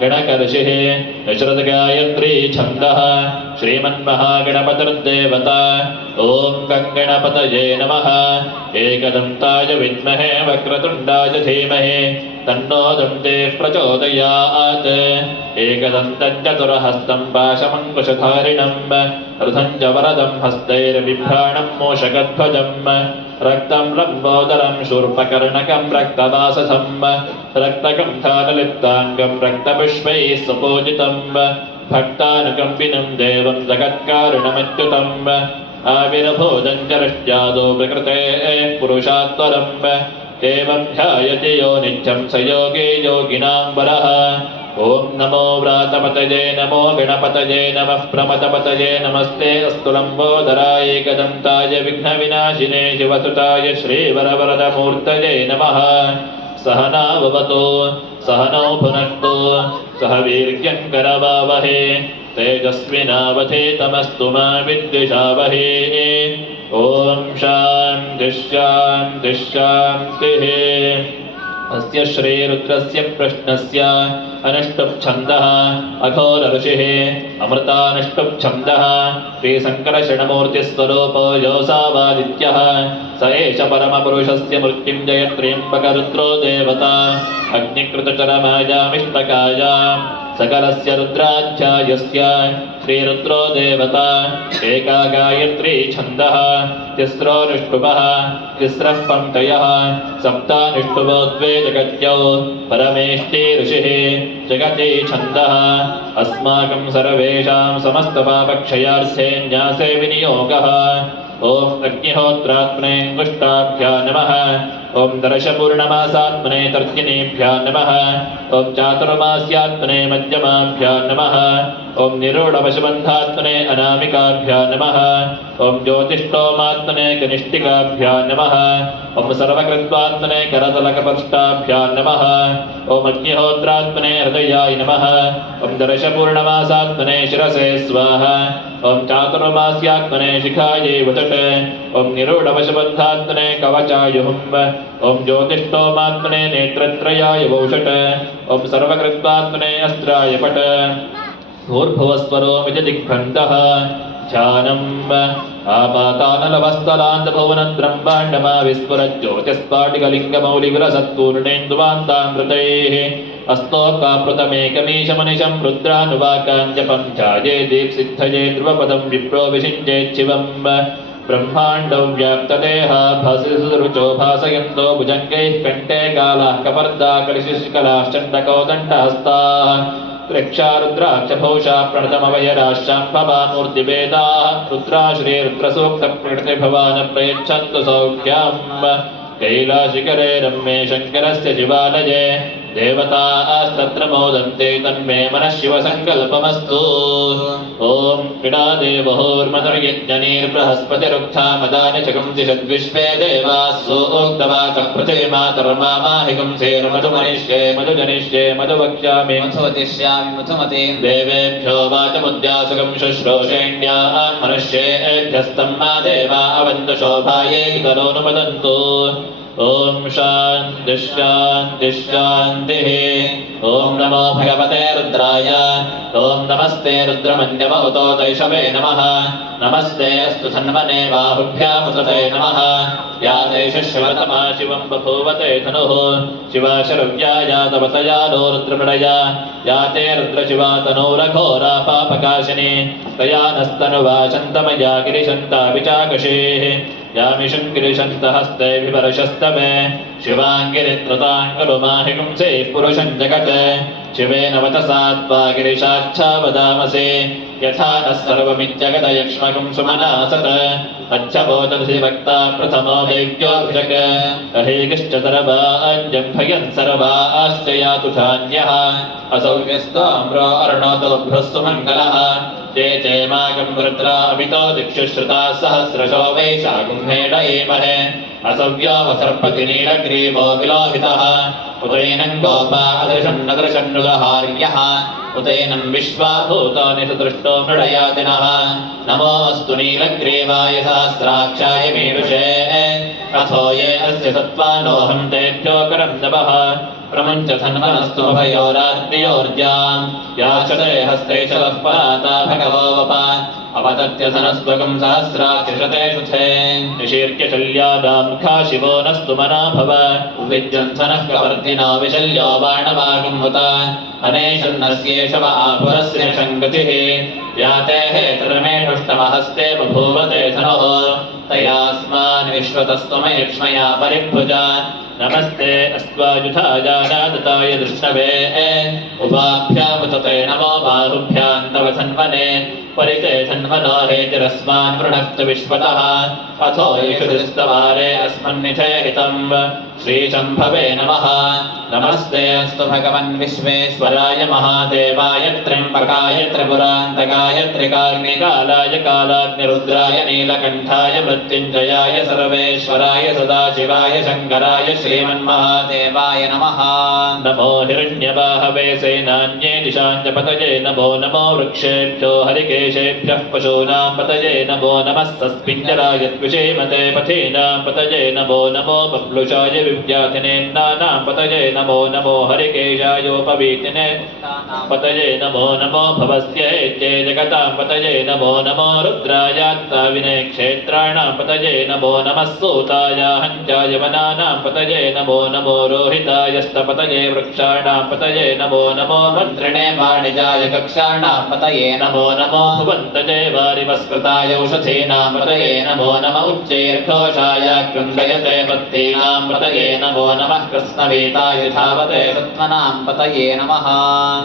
गणकर्षिः श्रुतगायत्री छन्दः श्रीमन्महागणपतिर्देवता ॐ गङ्गणपतये नमः एकदन्ताय विद्महे वक्रतुण्डाय धीमहि तन्नो दन्तेः प्रचोदयात् एकदन्तं चतुरहस्तं पाशमङ्कुशधारिणं रथं च वरदं हस्तैर्बिभ्राणं मूषकध्वजं रक्तं लम्बोदरं शूर्पकर्णकं रक्तवाससं रक्तगन्धानलिप्ताङ्गं रक्तपुष्पैः सुपूजितं भक्तानुकम्पिनं देवं जगत्कारणमच्युतम् आविर्भूतं च रष्ट्यादो प्रकृतेः पुरुषात्परम् एवं ध्यायति यो नित्यं स योगी योगिनां वरः ॐ नमो व्रातपतये नमो गणपतये नमः प्रमथपतये नमस्ते अस्तु लम्बोदराय एकदन्ताय विघ्नविनाशिने शिवसुताय श्रीवरवरदमूर्तये नमः सहना भवतु सहनौ भुनक्तु सह वीर्यं करवावहे तेजस्विनावधीतमस्तु मा विद्विषावहे ॐ शान्तिः शान्तिः शान्तिः अस्य श्रीरुद्रस्य प्रश्नस्य अनुष्टुप्छन्दः अघोरऋषिः अमृतानुष्टुप्छन्दः श्रीशङ्करशरणमूर्तिस्वरूपो योऽसावादित्यः स एष परमपुरुषस्य मृत्युञ्जयत्र्यम्बकरुद्रो देवता अग्निकृतचरमायामिष्टकायां सकलस्य रुद्राध्यायस्य श्रीरुद्रो देवता एका गायत्री छन्दः तिस्रोऽनुष्टुपः तिस्रः पङ्क्तयः सप्तानुष्टुपो द्वे जगत्यौ परमेष्टि ऋषिः जगति छन्दः अस्माकं सर्वेषां समस्तपापक्षयार्थे न्यासे विनियोगः ॐ अग्निहोत्रात्मने अङ्गुष्टाभ्यां नमः ॐ दर्शपूर्णमासात्मने तर्जनीभ्यां नमः ॐ चातुर्मास्यात्मने मध्यमाभ्यां नमः ॐ निरूढवशबन्धात्मने अनामिकाभ्यां नमः ॐ ज्योतिष्ठोमात्मने कनिष्ठिकाभ्यां नमः ॐ सर्वकृत्वात्मने करतलकपष्टाभ्यां नमः ॐ अग्निहोत्रात्मने हृदयाय नमः ॐ दर्शपूर्णमासात्मने शिरसे स्वाहा ॐ चातुर्मास्यात्मने शिखायै वचट ॐ निरूढवशबन्धात्मने कवचाय हुम्ब ॐ ज्योतिष्ठोमात्मने नेत्रत्रयाय वौषट ॐ सर्वकृत्वात्मने अस्त्राय पट भूर्भुवस्वरोमिति दिग्भन्तः ध्यानम् आपातानलवस्तलान्तभुवनद्ब्रह्माण्डमा विस्फुरज्योतिस्पाटिकलिङ्गमौलिविलसत्पूर्णेन्दुवान्तामृतैः अस्तोकाप्लुतमेकमीशमनिशं रुद्रानुवाकाञ्जपं ध्याये दीप्सिद्धये ध्रुवपदं विप्रो विषिञ्चेच्छिवम् ब्रह्माण्डं व्याप्तदेहाभासरुचो भासयन्तो भुजङ्गैः कण्ठे गालाः कपर्दा कलिशिशकलाश्चण्डकोदण्डहस्ताः रक्षारुद्राक्षभूषा प्रणतमवयराशाम्भवा मूर्तिवेदाः रुद्रा श्रीरुद्रसूक्तप्रकृतिभवान् प्रयच्छन्तु सौख्यम् कैलाशिखरे रम्ये शङ्करस्य शिवालये देवतास्तत्र मोदन्ते तन्मे मनः शिवसङ्कल्पमस्तु ॐ क्रीडादेवहोर्मधुर्यज्ञनीर्बृहस्पतिरुक्था मदानि चकुंसिषद्विश्वे देवाः सोक्तवाचः पृथिवीमातर्मामाहिकं सेर्मधुमनिष्ये मधुजनिष्ये मधुवक्ष्यामि मधुवतिष्यामि मधुमते देवेभ्यो वाचमुद्यासकं शुश्रूषेण्याः मनुष्येभ्यस्तं मा देवा अवन्तु शोभायै तरोनुमदन्तु ॐ शान्तिः शान्तिः शान्तिः ॐ नमो भगवते रुद्राय ॐ नमस्ते रुद्रमन्यवहुतो दैशवे नमः नमस्ते अस्तु धन्वने बाहुभ्यामुतते नमः या दैश शिवतमा शिवं बभूवते धनुः शिवा शरव्या या तवतया नो रुद्रमृडया या ते रुद्रशिवा तनूरघोरा पापकाशिनी तया नस्तनुवा शन्तमया गिरिशन्ता विचाकशीः यामिषं गिरिशन्तहस्ते विवर्षस्तमे शिवाङ्गिरित्रताङ्गरुमाहिगुंसे पुरुषं जगत् शिवेन वचसा त्वा गिरिशाच्छा वदामसे यथा नः सर्वमित्यगतयक्ष्मगुं सुमनासत् अच्छभोदधि वक्ता प्रथमो दैव्योऽभिषक् अहेगिश्च सर्वाञ्जम्भयन् सर्वाश्च यातु चान्यः असौ यस्ताम्रो अर्णोतोभ्यस्तु मङ्गलः ते चेमागं रुद्रा अमितो दिक्षुश्रुताः सहस्रशो वैशागुम्हेण एमहे असव्योऽवसर्पति नीलग्रीवो विलोहितः उदैनं गोपा अदृशं नदृशन्नुगहार्यः उदैनं विश्वाभूतानि सुदृष्टो मृडयातिनः नमोऽस्तु नीलग्रीवाय सहस्राक्षाय मीरुषे अथो ये अस्य सत्त्वानोऽहं तेभ्यो करं नमः प्रमुञ्च धन्वनस्तु भयोराद्रियोर्जाम् याचते हस्ते शलः पराता भगवो वप अपतत्य धनस्त्वकं सहस्राक्षिषते सुथे निशीर्क्यशल्यानां मुखा शिवो नस्तु मना भव विद्यन्थनः कवर्धिनो विशल्यो बाणवागुमुत अनेशन्नस्येषव आपुरस्य शङ्गतिः व्यातेः तरमेषुष्टमहस्ते बभूवते धनुः तयास्मान् विश्वतस्त्वमयक्ष्मया परिभुज नमस्ते अस्त्वायुधायानादताय दृष्णवे उपाभ्यामुतते नमो बाहुभ्यां तव धन्वने परिते धन्वनो हेतिरस्मान् वृणक्त विश्वतः अथो ईषुस्तवारे अस्मन्निधे हितं श्रीशम्भवे नमः नमस्ते अस्तु भगवन् विश्वेश्वराय महादेवाय त्र्यम्बकाय त्रिपुरान्तकाय त्रिकाग्निकालाय कालाग्निरुद्राय नीलकण्ठाय मृत्युञ्जयाय सर्वेश्वराय सदाशिवाय शङ्कराय श्रीमन्महादेवाय नमः नमो हिरण्यबाहवे सेनान्ये दिशाञ्जपतये नमो नमो वृक्षेभ्यो हरिकेशेभ्यः पशूनां पतये नमो नमः सस्पिञ्जराय द्विषेमते पथीनां पतये नमो नमो बब्लुषाय विव्याधिने नानां पतये नमो नमो हरिकेशायोपवीतिने पतये नमो नमो भवस्य हेत्ये जगतां पतये नमो नमो रुद्रायात्ताविने क्षेत्राणां पतये नमो नमः सूताय हञ्चाय वनानां पतये नमो नमो रोहितायस्तपतये वृक्षाणां पतये नमो नमो मन्त्रिणे वाणिजाय कक्षाणां पतये नमो नमो भुवन्तजे वारिवस्कृताय औषधीनां पतये नमो नमः उच्चैर्घोषाय कृन्दयते पत्तीनां पतये नमो नमः कृष्णवेताय धावते सत्त्वनां पतये नमः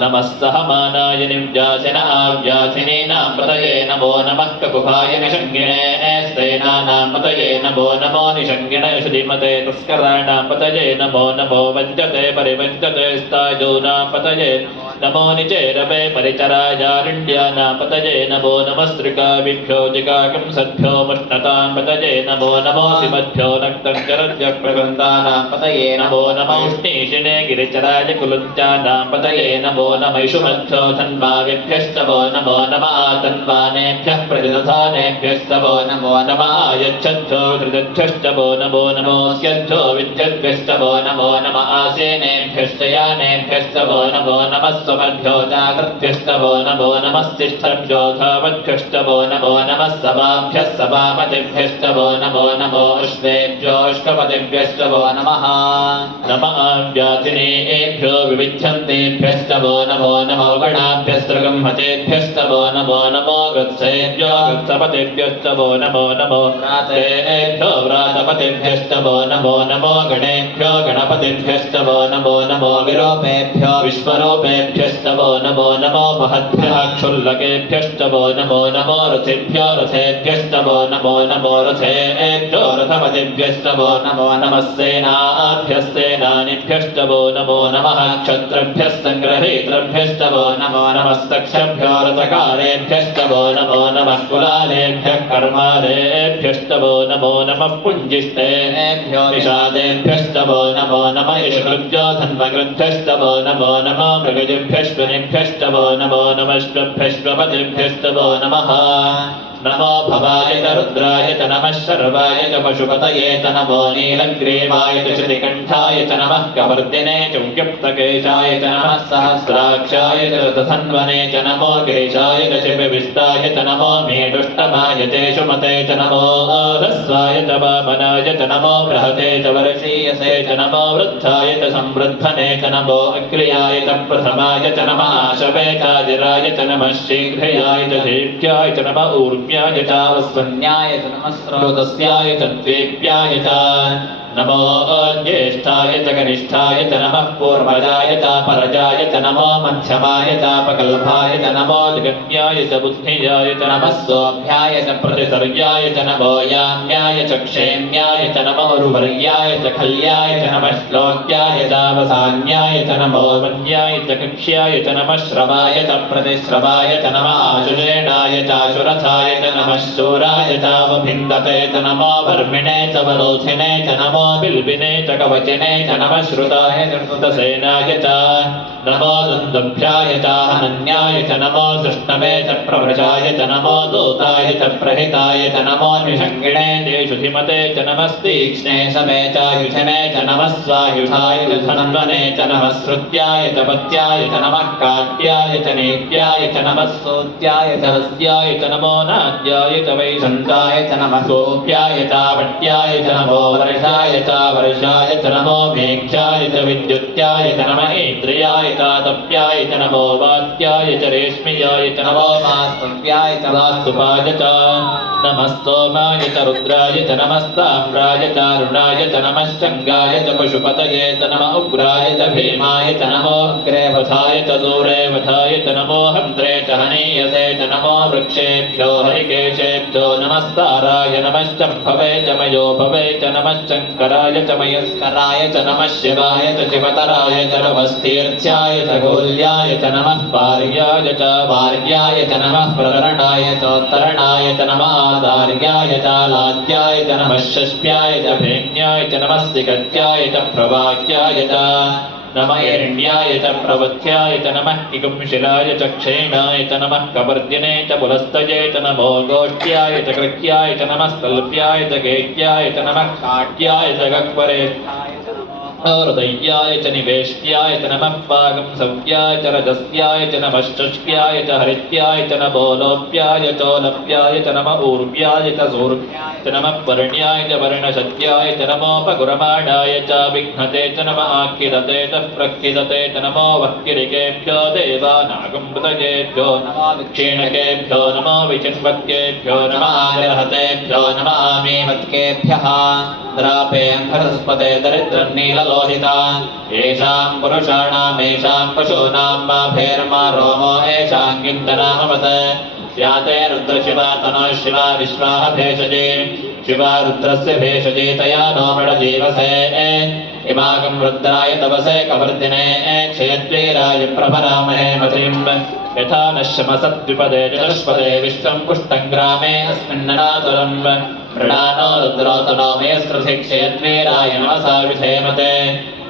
नमः सहमानाय निव्यासिन आव्यासिनीनां पतये नमो नमः ककुभाय निषङ्गिणे स्तेनानां पतये नमो नमो निषङ्गिणे श्रीमते तस्कराणां पतये नमो नमो वञ्जते परिवञ्जते स्ताजूनां पतये नमो निचेरवे परिचरायारण्यानां पतये नमो नमस्त्रिकाभिभ्यो जिगाकंसद्भ्यो मुष्णतां पतये नमो नमो शिवद्भ्यो नक्तञ्चरद्भ्यः प्रगन्तानां पतये नमो नमो उष्णीषिणे गिरिचराय कुलुञ्चानां पतये नमो नमैषुमध्यो धन्वाविभ्यश्च वो नमो नमः तन्वानेभ्यः प्रतिदधानेभ्यश्च वो नमो नमः आयच्छद्भ्यो धृतभ्यश्च वो नमो नमोऽस्यद्भ्यो विद्यद्भ्यश्च वो नमो नमः आसेनेभ्यश्च यानेभ्यश्च वो नमो नमः स्वमद्भ्यो जागृद्भ्यश्च वो नमो नमस्तिष्ठभ्यो धावद्भ्यश्च वो नमो नमः सभाभ्यः सभापतिभ्यश्च वो नमो नमो अश्वेभ्यो अश्वपतिभ्यश्च वो नमः नमः व्याधिनेभ्यो विविध्यन्तेभ्यश्च वो नमो नमो गणाभ्यस्त्रगम्हतेभ्यश्च वो नमो नमो गत्सेभ्यो गत्सपतिभ्यश्च वो नमो नमो व्रातेभ्यो व्रातपतिभ्यश्च वो नमो नमो गणेभ्यो गणपतिभ्यश्च वो नमो नमो विरूपेभ्यो विश्वरूपेभ्यश्च वो नमो नमो महद्भ्यः क्षुल्लकेभ्यश्च वो नमो नमो रथेभ्यो रथेभ्यश्च वो नमो नमो रथेभ्यो रथपतिभ्यश्च वो नमो नमः सेनाभ्यस्तेनानिभ्यश्च वो नमो नमः क्षत्रभ्यः सङ्ग्रहेतृभ्यश्च वो नमो नमस्तक्षभ्यो रथकारेभ्यश्च वो नमो नमः कुलालेभ्यः कर्मालेभ्यश्च वो नमो नमः पुञ्जिष्टेभ्यो निषादेभ्यश्च वो नमो नमः यशकृभ्यो धन्वकृभ्यश्च वो नमो नमो मृगजेभ्यश्वनिभ्यश्च वो नमो नमश्वभ्यश्वपतिभ्यश्च वो नमः नमो भवाय च रुद्राय च नमः शर्वाय च पशुपतये च नमो नीलग्रीवाय च श्रीकण्ठाय च नमः कवर्दिने च उद्युक्तकेशाय च नमः सहस्राक्षाय च रथधन्वने च नमो केशाय च चिपविष्टाय च नमो मेढुष्टमाय च शुमते च नमो ह्रस्वाय च वामनाय च नमो बृहते च वर्षीयसे च नमो वृद्धाय च संवृद्धने च नमो अग्र्याय च प्रथमाय च नमः आशवे चाजिराय च नमः शीघ्रयाय च दीर्घ्याय च नमः ऊर्म्याय च वस्वन्याय च नमः स्रोतस्याय च द्वेप्याय च नमो ज्येष्ठाय च कनिष्ठाय च नमः पूर्वजाय च परजाय च नमो मध्यमाय च अपकल्पाय च नमो जगन्याय च बुद्धियाय च नमः सोऽभ्याय च प्रतिसर्याय च नमो याम्याय च क्षेम्याय च नमो रुवर्याय च खल्याय च नमः श्लोक्याय च वसान्याय च नमो वन्याय च कक्ष्याय च नमः श्रवाय च प्रतिश्रवाय च नमः आशुषेणाय च आशुरथाय च नमः शूराय च वभिन्दते च नमो वर्मिणे च वरोधिने च नमो बिल्बिने च कवचिने च नमः श्रुताय च श्रुतसेनाय च नमो दुन्दुभ्याय च हनन्याय च नमो धृष्णवे च प्रवृषाय च नमो दूताय च प्रहिताय च नमो निषङ्गिणे तेषुधिमते च नमस्तीक्ष्णे शमे च युधने च नमः स्वायुधाय च धन्वने च नमः श्रुत्याय च पत्याय च नमः काट्याय च नेत्याय च नमः सूत्याय च रस्याय आद्याय च नमो नाद्याय च वैशन्ताय च नमः गोप्याय च वट्याय च नमो वर्षाय च वर्षाय च नमो मेघ्याय च विद्युत्याय च नमः इंद्रियाय च तप्याय च नमो वात्याय च रेश्मियाय च नमो वास्तव्याय च वास्तुपाय च नमस्तोमाय च रुद्राय च नमस्ताम्राय च अरुणाय च नमश्चङ्गाय च पशुपतये च नमः उग्राय च भीमाय च नमो अग्रेवथाय च दूरेवथाय च नमो हन्त्रे च हनीयसे च नमो वृक्षेभ्यो हरिकेशेभ्यो नमस्ताराय नमश्चम्भवे च मयोभवे च नमश्चङ्कराय च मयस्कराय च नमः शिवाय च शिवतराय च नमस्तीर्थ्याय च गोल्याय च नमः पार्याय च वार्याय च नमः प्रतरणाय चोत्तरणाय च नमः आधार्याय च लाद्याय च नमः षष्ट्याय च भेन्याय च नमः सिकत्याय च प्रवाक्याय च नमः हिरण्याय च प्रवथ्याय च नमः किकुंशिलाय च क्षेणाय च नमः कपर्दिने च पुलस्तये च नमो गोष्ट्याय च कृत्याय च नमः कल्प्याय च गेट्याय च नमः काट्याय च गक्वरे हृदयाय च निवेष्ट्याय च नमः पाकं सव्याय च रजस्याय च नमः शुष्क्याय च हरित्याय च नमो लोप्याय चोलप्याय च नमः ऊर्व्याय च सूर्व्याय च नमः वर्ण्याय च वर्णशत्याय च नमोपगुरमाणाय च विघ्नते च नमः आख्यदते च प्रख्यदते च नमो वह्किरिकेभ्यो देवानागम्बुतयेभ्यो नमो विक्षीणकेभ्यो नमो विचिन्वत्केभ्यो नमः विरहतेभ्यो नमः मेमत्केभ्यः द्रापेऽन्धरस्पते दरिद्रं नीललोहिता येषां पुरुषाणामेषां पशूनां मा भेर्मा रोमो येषां किन्तनामवत् याते रुद्रशिवा तनो शिवा विश्वाः भेषजे शिवा रुद्रस्य भेषजे तया नो मृडजीवसे इमागं रुद्राय तपसे कवर्दिने क्षेत्रीराय प्रभरामहे मतिं यथा नश्यमसद्विपदे चतुष्पदे विश्वं पुष्टं ग्रामे अस्मिन्ननातुलं मृडानो रुद्रोतनो मे स्रथि क्षेत्रीराय नमसा विधेमते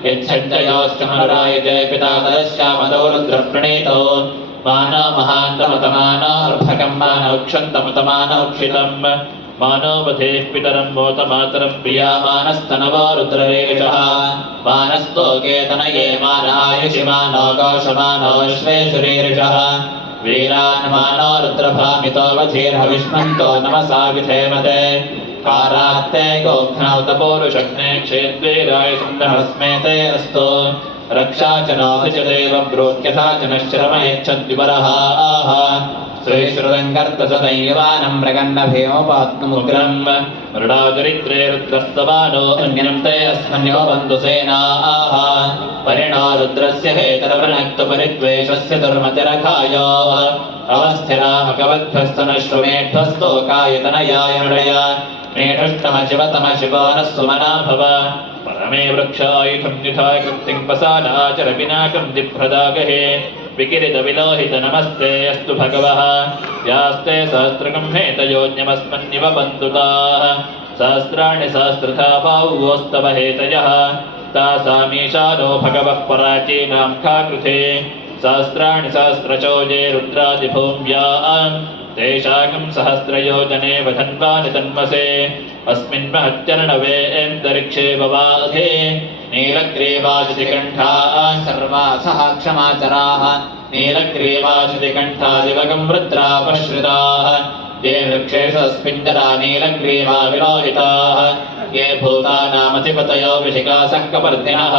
यच्छञ्जयोश्चमनुरायते पिता तदश्यामतो रुद्रप्रणीतो मानो महान्तमतमानो अर्भकं मानो क्षन्तमतमानो क्षितं मानो वधेः पितरं मोतमातरं प्रियामानस्तनवो रुद्ररेजः मानस्तोकेतनये मानायुषि मानो कौशमानो श्वेशुरीर्षः वीरान् मानो रुद्रभामितो वधीर्हविष्मन्तो नमसा विधेमते कारात्ते गोघ्नौतपोरुषग्ने क्षेत्रीराय सुन्दरस्मेते अस्तु रक्षा च नोऽभिचदेव ब्रोत्यथा च नश्चरमयच्छद्विपरः आह श्रीश्रुतङ्कर्तसदैवानं मृगन्नभीमोपात्मुग्रं मृडाचरित्रे रुद्रस्तवानो अन्यं ते अस्मन्यो बन्धुसेना आह परिणो रुद्रस्य हेतरवृणक्तपरिद्वेषस्य दुर्मतिरखायो अवस्थिरामकवद्भ्यस्तनश्वमेध्वस्तोकायतनयाय नृय मेढुष्टमशिवतमशिवो नः सुमना भव परमे वृक्षायुधं निधाय कृत्तिं पसानाचर विनाकं दिप्रदागहे विकिरितविलोहित नमस्ते अस्तु भगवः यास्ते सहस्रकं हेतयोज्ञमस्मन्निव बन्धुताः सहस्राणि सहस्रथा बाहुवोस्तव हेतयः तासामीशानो भगवः पराचीनां खाकृते सहस्राणि सहस्रचोजे रुद्रादिभूम्यां तेषाकं सहस्रयोजने वधन्वानि तन्मसे अस्मिन् महच्चरणवे एन्तरिक्षे ववाधे नीलग्रीवाशितिकण्ठाः सर्वासः क्षमाचराः नीलग्रीवाशितिकण्ठादिवगं रुद्रापश्रिताः ये वृक्षेषु अस्मिञ्जरा नीलग्रीवा विलोहिताः ये भूतानामधिपतयो विशिखासः कपर्दिनः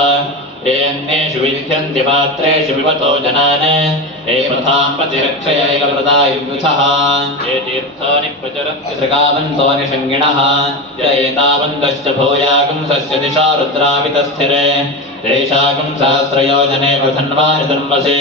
येऽन्येषु विध्यन्ति पात्रेषु पिबतो जनान् ये प्रथां प्रतिरक्षयैकप्रदायुयुथः ये तीर्थानि प्रचरन्ति सृगावन्तो निषङ्गिणः य एतावन्तश्च भूयागुंसस्य दिशा रुद्रावितस्थिरे तेषाकं सहस्रयोजने प्रधन्वानि धर्मसे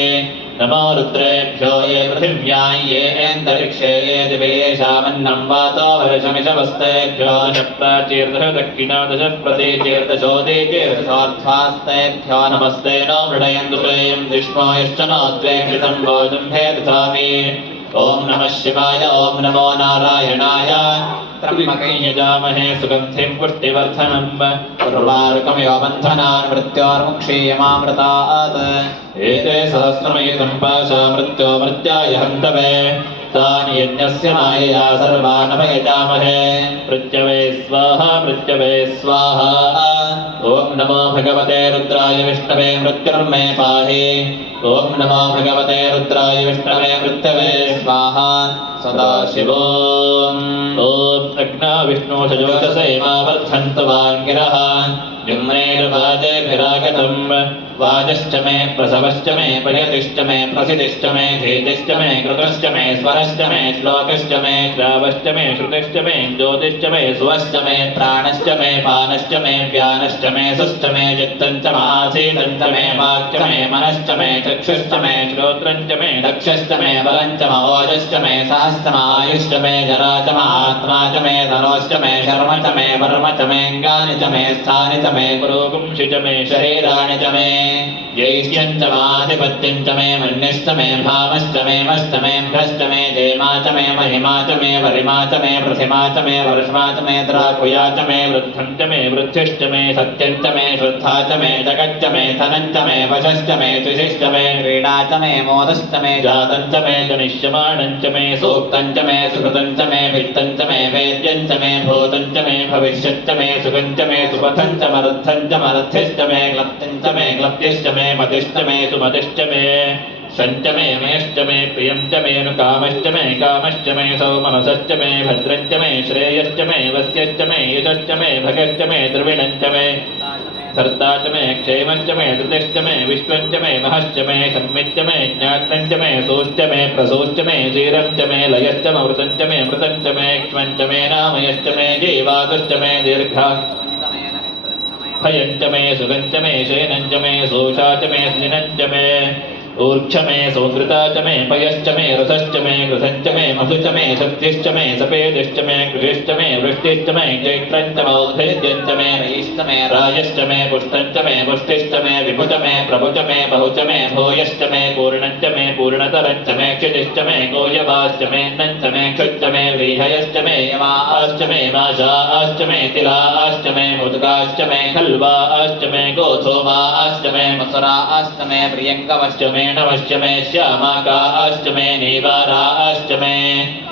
नमो रुद्रेभ्यो ये पृथिव्यां ये एन्तरिक्षे ये दिवे येषामन्नं वातो वर्षमिषवस्तेभ्यो च प्राचीर्दश दक्षिणादश प्रतीचीर्दशोदीचीर्दशोऽर्थास्तेभ्यो नमस्ते नो मृडयन्तु तें दिष्मो यश्च नो द्वे कृतं भोजं भेदधामि ॐ नमः शिवाय ॐ नमो नारायणाय त्र्यम्बकं यजामहे सुगन्धिं पुष्टिवर्धनम् उर्वारुकमिव बन्धनान् मृत्योर्मुक्षीयमामृतात् एते सहस्रमयुतं पाशा मृत्यो मृत्याय हन्तवे तानि यज्ञस्य मायया सर्वानवयजामहे पृथ्वे स्वाहा पृथ्वे स्वाहा ॐ नमो भगवते रुद्राय विष्णवे मृत्युर्मे पाहि ॐ नमो भगवते रुद्राय विष्णवे मृत्यवे स्वाहा सदाशिवो ॐ अग्ना विष्णु सजोषसे मा वर्धन्तु वाङ्गिरः जुम्नेर्वाजेभिरागतम् वाजश्च मे प्रसवश्च मे प्रयतिश्च मे प्रसिद्धिश्च मे धीतिश्च मे कृतश्च मे स्वरश्च मे श्लोकश्च मे श्रावश्च मे श्रुतिश्च मे ज्योतिश्च मे सुवश्च मे प्राणश्च मे पानश्च मे व्यानश्च मे सुश्च मे चित्तञ्च मासीतञ्च मे वाक्च मे मनश्च मे चक्षुश्च मे श्रोत्रञ्च मे दक्षश्च मे बलञ्च महोजश्च मे सहस्रमायुश्च मे जरा च महात्मा च मे धनोश्च मे शर्म च मे वर्म च मेऽङ्गानि च मे स्थानि च मे पुरोगुंसि च मे शरीराणि च मे जैष्यञ्च माधिपत्यञ्च मे मन्यश्च मे भावश्च मे मश्च मे भ्रश्च मे जयमा च मे महिमा च मे वरिमा च मे प्रतिमा च मे वर्षमा च मे द्राकुया च मे वृद्धं च मे वृद्धिश्च मे सत्यं च मे श्रद्धा च मे जगच्च मे धनञ्च मे वशश्च मे त्रिशिश्च मे क्रीडा च मे मोदश्च मे जातं च मे जनिष्यमाणं च मे सूक्तं च मे सुकृतं च मे वित्तं च मे वेद्यं च मे भूतं च मे भविष्यच्च मे सुखं च मे सुपथं च मरुद्धं च मरुद्धिश्च मे क्लप्तिं च मे क्लप्तिश्च मे मतिश्च मे सुमतिश्च मे शञ्च मे मेश्च मे प्रियं च मे नुकामश्च मे कामश्च मे सौमनसश्च मे भद्रञ्च मे श्रेयश्च मे वस्यश्च मे यशश्च मे भगश्च मे द्रविणञ्च मे सर्ता च मे क्षेमश्च मे धृतिश्च मे विश्वञ्च मे महश्च मे सम्मिच्च मे ज्ञात्रञ्च मे सोश्च मे प्रसोश्च मे क्षीरं च मे लयश्च मृतञ्च मे मृतञ्च मे क्ष्मञ्च मे नामयश्च मे जीवातुश्च मे दीर्घा भयञ्च मे सुगञ्च मे शयनञ्च मे सोषा च मे स्निनञ्च मे ऊर्क्ष मे सोकृता च मे पयश्च मे रसश्च मे कृतञ्च मे मधु च मे शक्तिश्च मे सपेदिश्च मे कृषिश्च मे वृष्टिश्च मे चैत्रञ्च मौद्धेद्यञ्च मे रयिश्च मे राजश्च मे पुष्टञ्च मे पुष्टिश्च मे विभुच मे प्रभुच मे बहुच मे भूयश्च मे पूर्णञ्च मे पूर्णतरञ्च मे क्षितिश्च मे कोयवाश्च मे नञ्च मे क्षुच्च मे व्रीहयश्च मे यमाश्च मे माशाश्च मे तिलाश्च मे मुद्गाश्च मे खल्वाश्च मे गोधूमाश्च मे मसुराश्च मे प्रियङ्गवश्च मे नवश्च मे श्यामाकाश्च मे नीवाराश्च मे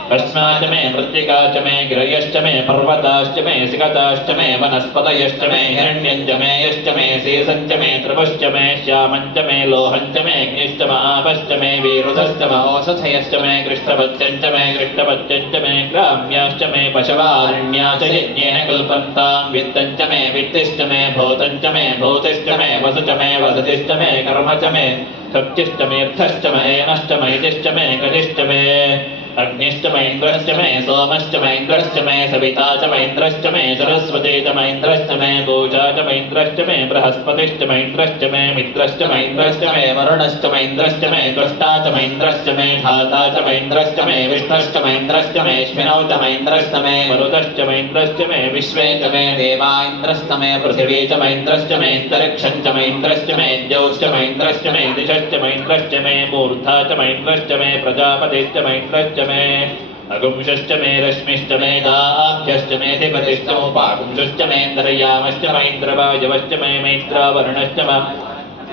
भस्माश्च मे मृत्तिका च मे गिरयश्च मे पर्वताश्च मे सिकताश्च मे वनस्पतयश्च मे हिरण्यञ्च मे यश्च मे शेषञ्च मे त्रिपुश्च मे श्यामञ्च मे लोहञ्च मे अग्निश्च महापश्च मे वीरुधश्च महोषधयश्च मे कृष्णपत्यञ्च मे कृष्णपत्यञ्च मे ग्राम्याश्च मे पशवारण्या च यज्ञेन कल्पन्तां वित्तञ्च मे वित्तिश्च मे भूतञ्च मे भूतिश्च मे वसु च मे वसतिश्च मे कर्म च मे शक्तिश्च मे अर्थश्च मे नश्च मैतिश्च मे गतिश्च मे अग्निश्च महेन्द्रश्च मे सोमश्च महेन्द्रश्च मे सविता च महेन्द्रश्च मे सरस्वती च महेन्द्रश्च मे पूजा च महेन्द्रश्च मे बृहस्पतिश्च महेन्द्रश्च मे मित्रश्च महेन्द्रश्च मे वरुणश्च महेन्द्रश्च मे त्वष्टा च महेन्द्रश्च मे धाता च महेन्द्रश्च मे विष्णुश्च महेन्द्रश्च मे अश्विनौ च महेन्द्रश्च मे मरुतश्च महेन्द्रश्च मे विश्वे च मे देवा इन्द्रश्च मे पृथिवी च महेन्द्रश्च मे अन्तरिक्षं च महेन्द्रश्च मे द्यौश्च महेन्द्रश्च मे दिशश्च महेन्द्रश्च मे मूर्धा च महेन्द्रश्च मे प्रजापतिश्च महेन्द्रश्च मे अगुंशश्च मे रश्मिश्च मे दाभ्यश्च मे धिपतिश्च उपागुंशश्च मे इन्द्रयामश्च महेन्द्रवायवश्च मे मैत्रावरुणश्च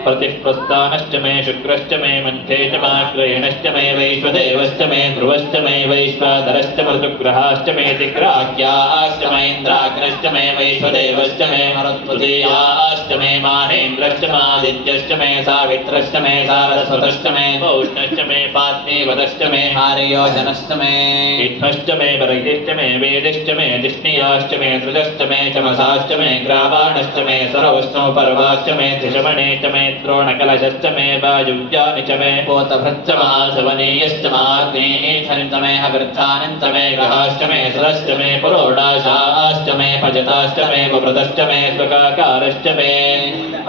प्रतिप्रस्थानश्च मे शुक्रश्च मे मन्थे च माग्रयणश्च मे वैश्वदेवश्च मे ध्रुवश्च मे वैश्वानरश्च मृतुग्रहाश्च मे दिग्राह्याश्च महेन्द्राग्नश्च मे वैश्वदेवश्च मे मरुत्तुतीयाश्च मे माहेन्द्रश्च मादित्यश्च मे सावित्रश्च मे सारस्वतश्च मे पौष्णश्च मे पात्नीवतश्च मे हार्योजनश्च मे विघ्नश्च मे वरयिश्च मे वेदिश्च मे दिष्णियाश्च मे त्रिजश्च मे चमसाश्च मे ग्रावाणश्च मे सरवस्नोपर्वाश्च मे त्रिशमणे च मे द्रोणकलशश्च मे वायुव्यानि च मे पोतभृच्च मासवनीयश्च माग्नेयञ्च मे अवृद्धानञ्च मे ग्रहाश्च मे सुरश्च मे पुरोडाशाश्च मे पजताश्च मे वृतश्च मे स्वकाकारश्च मे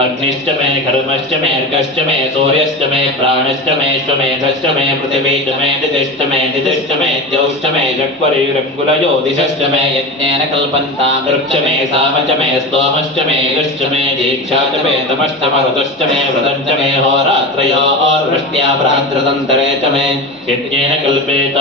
अग्निश्च मे कर्मश्च मे अर्घश्च मे सूर्यश्च मे प्राणश्च मे स्वमेधश्च मे पृथिवी च मे दितिश्च मे दितिश्च मे द्यौश्च मे चक्वरीरङ्गुलयो दिशश्च मे यज्ञेन कल्पन्तां वृक्ष मे साम च मे स्तोमश्च मे युश्च मे दीक्षा च मे तमश्च मरुतश्च मे व्रतं च मे होरात्रयो वृष्ट्या भ्रातृतन्तरे च मे यज्ञेन कल्पेत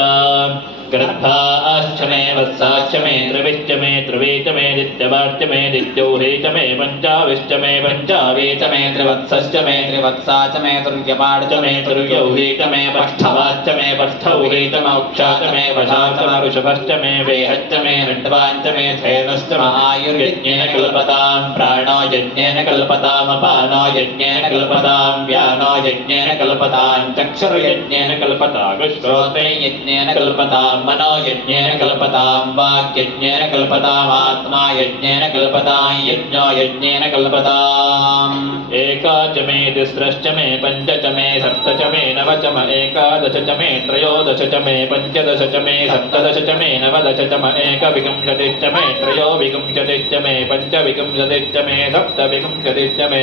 गर्भाश्च मे वत्साश्च मे त्रिविश्च मे त्रिवीच मे दित्यवाश्च मे दित्यौहीच मे पञ्चाविश्च मे पञ्चावीच मे त्रिवत्सश्च मे त्रिवत्सा च मे तुर्यपाश्च मे तुर्यौहीच मे पष्ठवाश्च मे पष्ठौहीच मौक्षाच मे वशाच वृषभश्च मे वेहश्च मे रण्डवाञ्च मे धेनश्च आयुर्यज्ञेन कल्पतां प्राणो यज्ञेन कल्पतामपानो यज्ञेन कल्पतां व्यानो यज्ञेन कल्पतां चक्षुर्यज्ञेन कल्पतां श्रोत्रे यज्ञेन कल्पतां मनो यज्ञेन कल्पतां वाक्यज्ञेन कल्पतामात्मा यज्ञेन कल्पतां यज्ञो यज्ञेन कल्पताम् एका च मे तिस्रश्च मे पञ्च च मे सप्त च मे नव च म एकादश च मे त्रयोदश च मे पञ्चदश च मे सप्तदश च मे नवदश च म एकविंशतिश्च मे त्रयोविंशतिश्च मे पञ्चविंशतिश्च मे सप्तविंशतिश्च मे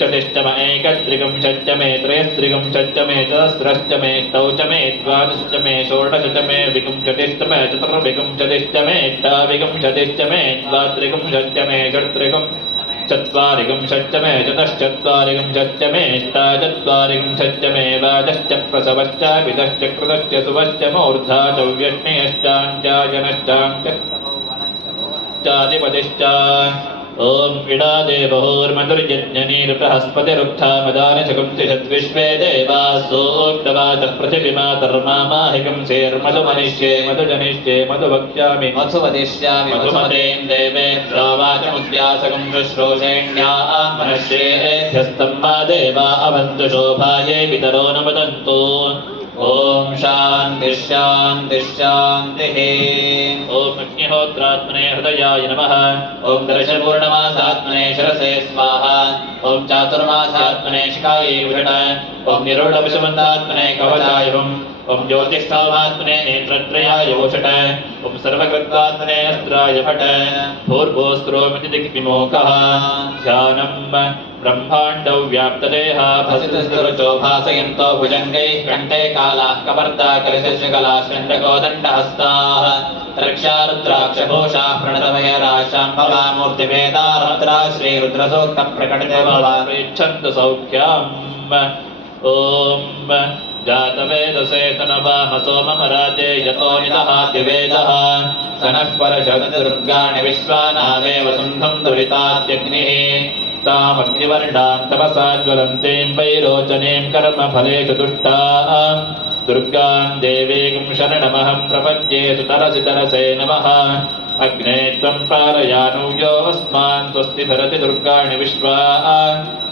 चतिश्च म एकत्रिंशच्च मे त्रयस्त्रिंशच्च मे सहस्रश्च मे अष्टौ च मे द्वादशश्च मे षोडश च मे विंशतिश्च मे चतुर्विंशतिश्च मे अष्टाविंशतिश्च मे द्वात्रिंशच्च मे चत्वारिंशच्च मे चतुश्चत्वारिंशच्च मे अष्टाचत्वारिंशच्च मे वाजश्च प्रसवश्च विदश्च कृतश्च सुवश्च मूर्धा च व्यष्णयश्चाञ्चायनश्चाङ्क्याधिपतिश्च ॐ इडादेवहोर्मधुर्यज्ञनीर्बृहस्पतिरुक्था मदानशकुंसिषद्विश्वे देवासोक्तवाचः पृथिवीमातर्मामाहिकं सेर्मधुमनिष्ये मधुजनिष्ये मधुवक्ष्यामि मधुवदिष्यामि मधुमतीं देवेभ्यो वाचमुद्यासकं शुश्रूषेण्या मनश्येभ्यस्तं मा देवा अवन्तु शोभायै पितरो न वदन्तु ॐ शान्तिः शान्तिः शान्तिः ॐ अग्निहोत्रात्मने हृदयाय नमः ॐ दर्शपूर्णमासात्मने शिरसे स्वाहा ॐ चातुर्मासात्मने शिखायै विषट ॐ निरूढविषमन्तात्मने कवचाय हुम् ॐ ज्योतिष्ठामात्मने नेत्रत्रयाय वोषट ॐ सर्वकृत्वात्मने अस्त्राय फट भूर्भुवस्त्रोमिति दिग्विमोकः ध्यानं ब्रह्माण्डौ व्याप्तदेहा भसितस्तुरुचो भासयन्तो भुजङ्गैः कण्ठे कालाः कपर्दा कलशशकलाः षण्डकोदण्डहस्ताः रक्षारुद्राक्षभूषाः प्रणतमयराशाम्भवा मूर्तिभेदा रुद्रा श्रीरुद्रसूक्तप्रकटितो भवा पृच्छन्तु सौख्यम् ॐ जातवेदसे तनवाम सोममराजे यतो नितः दिवेदः सनः परशतदुर्गाणि विश्वानावेव सुन्धं दुरिताद्यग्निः तामग्निवर्णां तपसा ज्वलन्तीं वैरोचनीं कर्मफलेषु दुष्टाः दुर्गां देवीं शरणमहं प्रपद्ये सुतरसि तरसे नमः अग्ने त्वं पारयानुयो अस्मान् स्वस्ति भरति दुर्गाणि विश्वा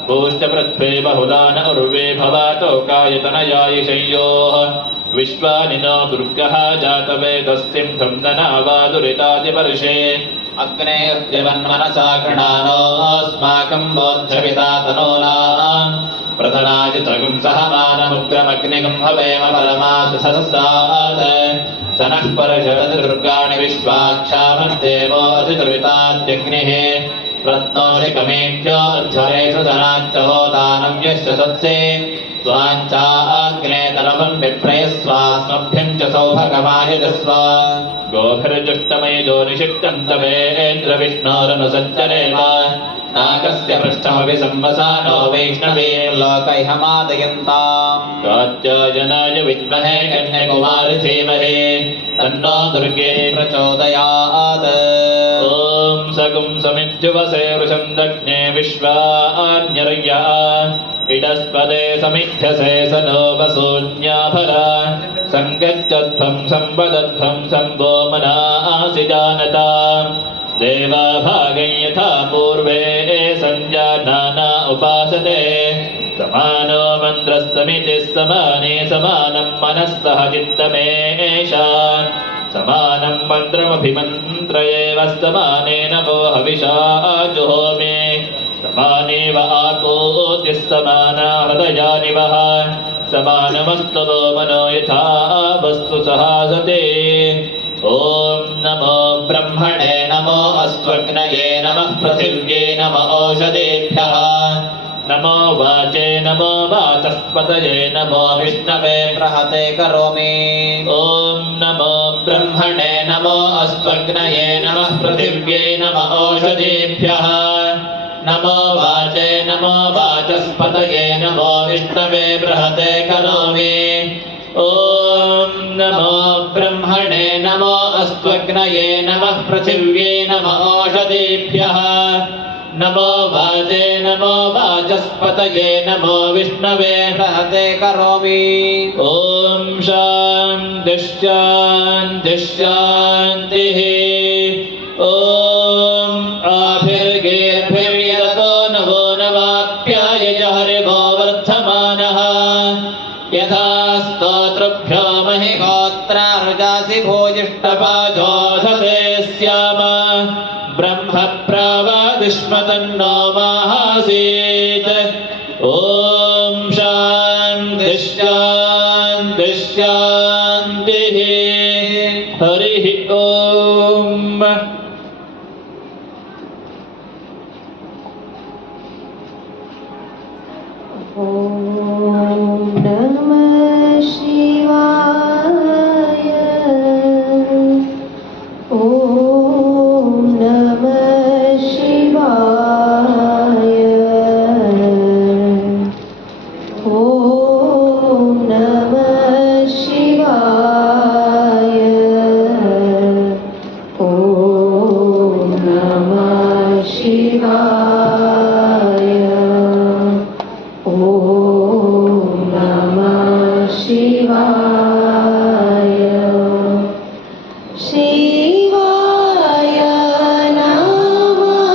भूश्च पृथ्वी बहुलान उर्वे भवातोकायतनयायिषय्योः विश्वानि नो दुर्गः जातवेदस्सिं धुम्ननावा दुरितादिपर्षे अग्ने उद्यमन्मनसा गृणानोऽस्माकं बोद्धविता तनूनां प्रधनाजितगुं सहमानमुग्रमग्निगं हवेम परमासु सहस्रात् सनः परशतदुर्गाणि विश्वाक्षामन्देवो अधिदुर्विताद्यग्निः रत्नोषिकमेभ्यो अध्वरेषु धनाच्च होदानव्यश्च सत्से स्वाञ्चाग्ने तनवं विप्रयस्वास्मभ्यं च सौभगमायजस्व गोभिर्जुष्टमयजो निषिक्तं तवेन्द्रविष्णोरनुसञ्चरेव नागस्य पृष्ठमपि संवसानो वैष्णवीर्लोकैहमादयन्ताम् कात्यायनाय विद्महे कन्याकुमारि धीमहि तन्नो दुर्गे प्रचोदयात् ॐ सगुं समिद्युवसे वृषं दग्ने विश्वान्यर्या इडस्पदे समिध्यसे स नो वसून्याभरा सङ्गच्छध्वं संवदध्वं संवो मनासि जानता देवाभागं यथा पूर्वे सञ्जानाना उपासते समानो मन्द्रस्तमिति समाने समानं मनस्तः चित्तमेषान् समानं मन्त्रमभिमन्त्र एव समानेन वो हविषा जुहोमि समानेव आकोतिः समाना हृदयानि वः समानमस्तु वो मनो यथा वस्तु सहासते ॐ नमो ब्रह्मणे नमो अस्त्वग्नये नमः पृथिव्ये नमो ओषधेभ्यः नमो वाचे नमो वाचस्पतये नमो विष्णवे प्रहते करोमि ॐ नमो ब्रह्मणे नमो अस्त्वग्नये नमः पृथिव्ये नमो ओषधेभ्यः नमो वाचे नमो वाचस्पतये नमो विष्णवे बृहते करोमि ॐ नमो ब्रह्मणे नमो अस्त्वग्नये नमः पृथिव्यै नमो ओषधीभ्यः नमो वाजे नमो वाचस्पतये नमो विष्णवे सहते करोमि ॐ शान्तिः शान्तिः शान्तिः ॐ आभिर्गेर्भिर्यतो नवो नवाप्यायय हरिभो वर्धमानः यथा स्तोतृभ्यो महिहोत्रार्जासि भूयिष्ठपाजोधते स्याम ब्रह्म प्रावादिष्मतन्नो माहासीत् ॐ शान्तिः शान्तिः शान्तिः हरिः ॐ ॐ नमः शिवाय ॐ नमः शिवाय ॐ नमः शिवाय ॐ नमः शिवाय ॐ नमः शिवाय शिवाय नमः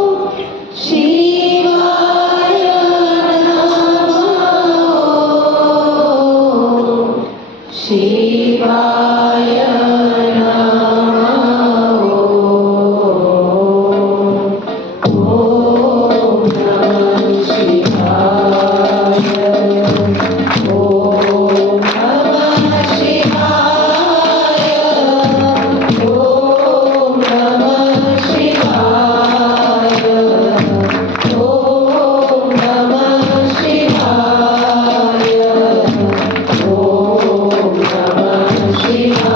शिवाय नमः शिवाय शिवाय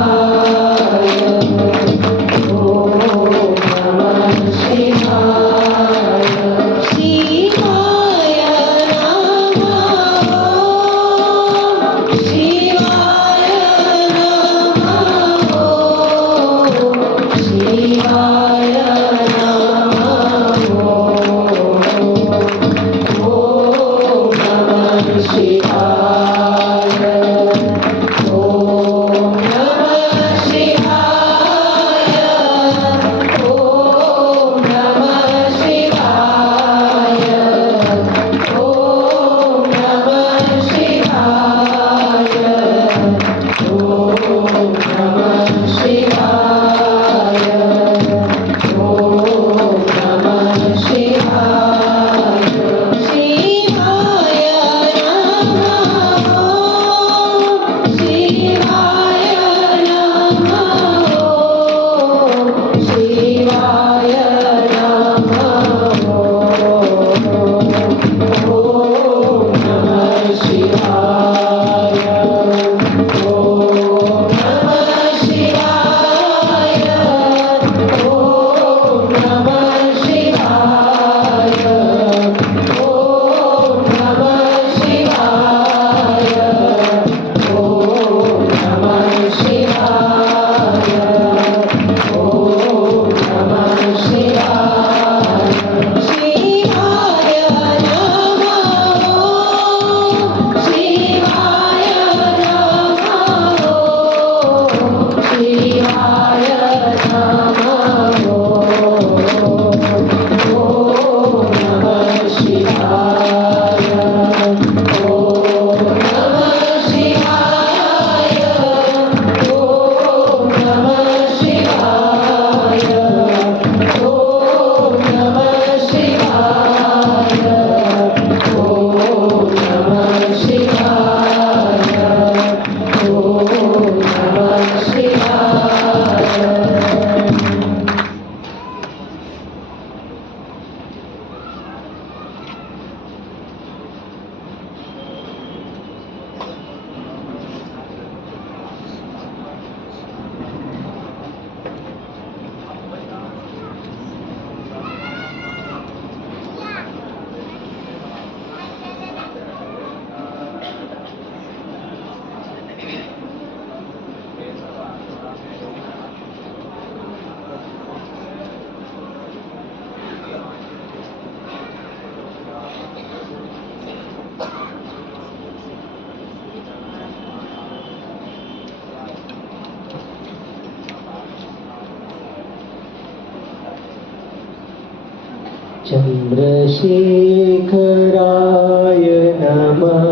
चन्द्रशेखराय नमः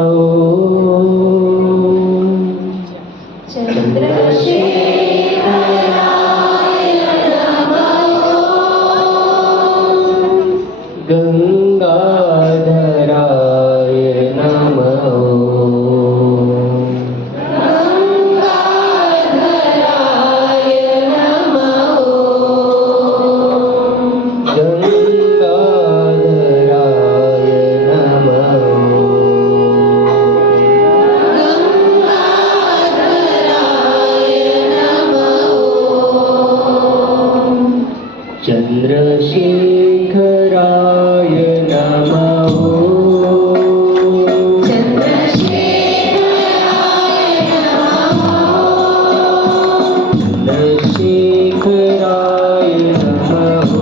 चन्द्रशेखराय नमः गंगाधराय नमः गंगाधराय नमः गंगाधराय नमः गंगाधराय नमः चन्द्रशेखराय नमः चन्द्रशेखराय नमः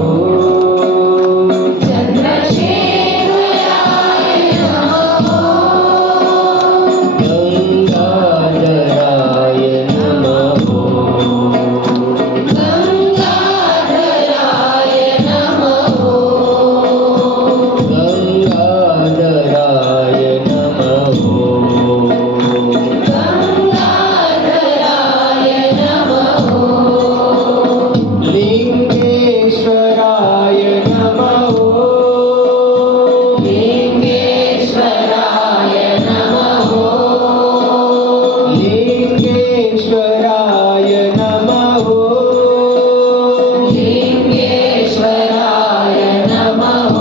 चन्द्रशेखराय नमः गंगाधराय नमः गंगाधराय नमः गंगाधराय नमः गंगाधराय नमः लिंगेश्वराय नमः लिंगेश्वराय नमः लिंगेश्वराय नमः लिंगेश्वराय नमः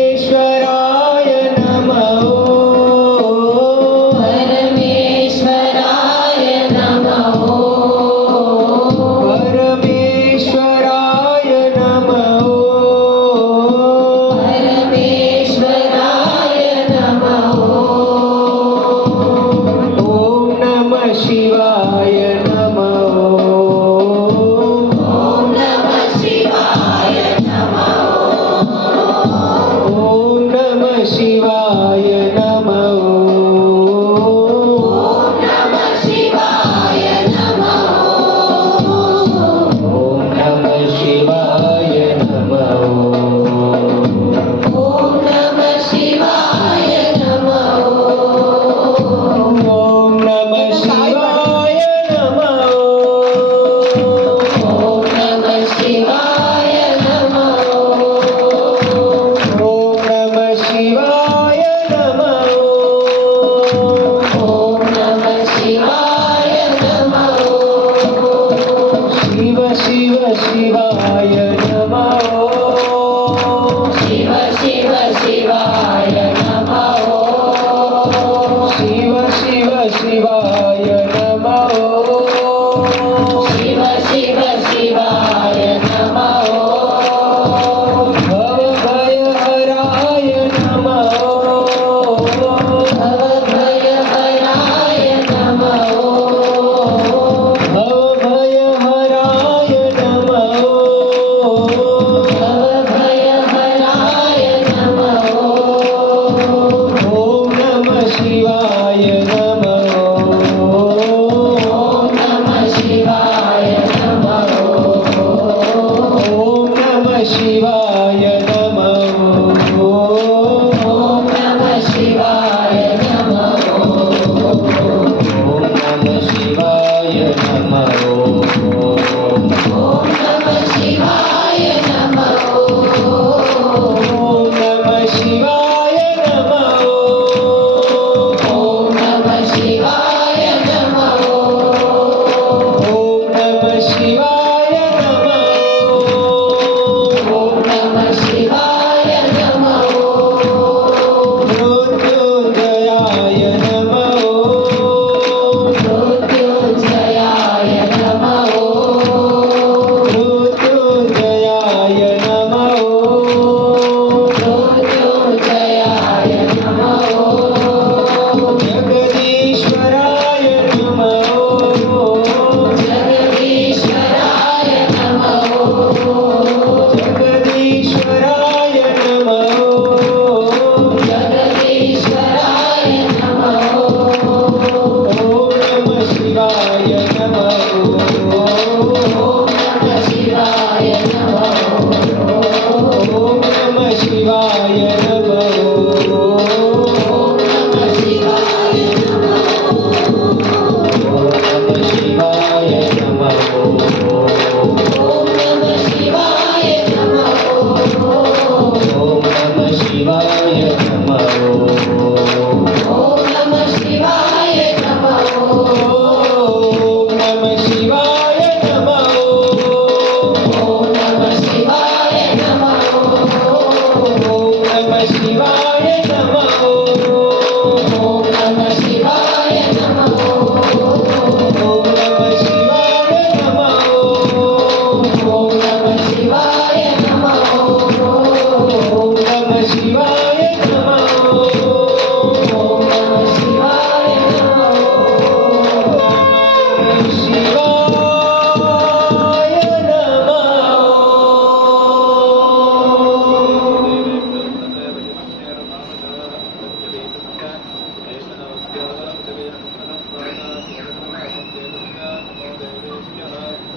परमेश्वराय नमः परमेश्वराय नमः परमेश्वराय नमः परमेश्वराय नमः ॐ नमः शिवाय नमः ॐ नमः शिवाय नमः ॐ नमः शिवाय नमः ॐ नमः शिवाय नमः ॐ नमः शिवाय नमः ॐ नमः शिवाय नमः ॐ नमः शिवाय नमः ॐ नमः शिवाय नमः ॐ नमः शिवाय नमः ॐ नमः शिवाय नमः शिव शिव शिवाय नमः शिव शिव शिवाय नमः शिव शिव शिवाय नमः शिव शिव शिवाय नमः भवभयहराय नमः भवभयहराय नमः भवभयहराय नमः भवभयहराय नमः ॐ नमः शिवाय नमः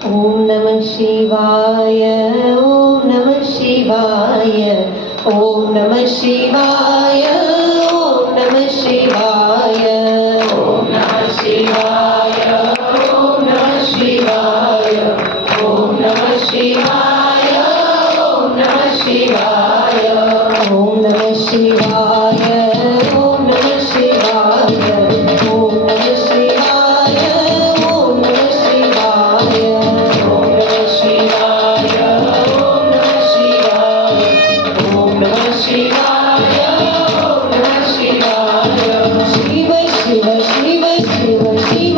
ॐ नमः शिवाय ॐ नमः शिवाय ॐ नमः शिवाय ॐ नमः शिवाय ॐ नमः शिवाय ॐ नमः शिवाय ॐ नमः शिवाय ॐ नमः शिवाय ॐ नमः शिवाय ॐ नमः शिवाय ॐ नमः शिवाय ॐ नमः शिवाय ॐ नमः शिवाय ॐ नमः शिवाय ॐ नमः शिवाय ॐ नमः शिवाय शिव शिव शिव शिव शिव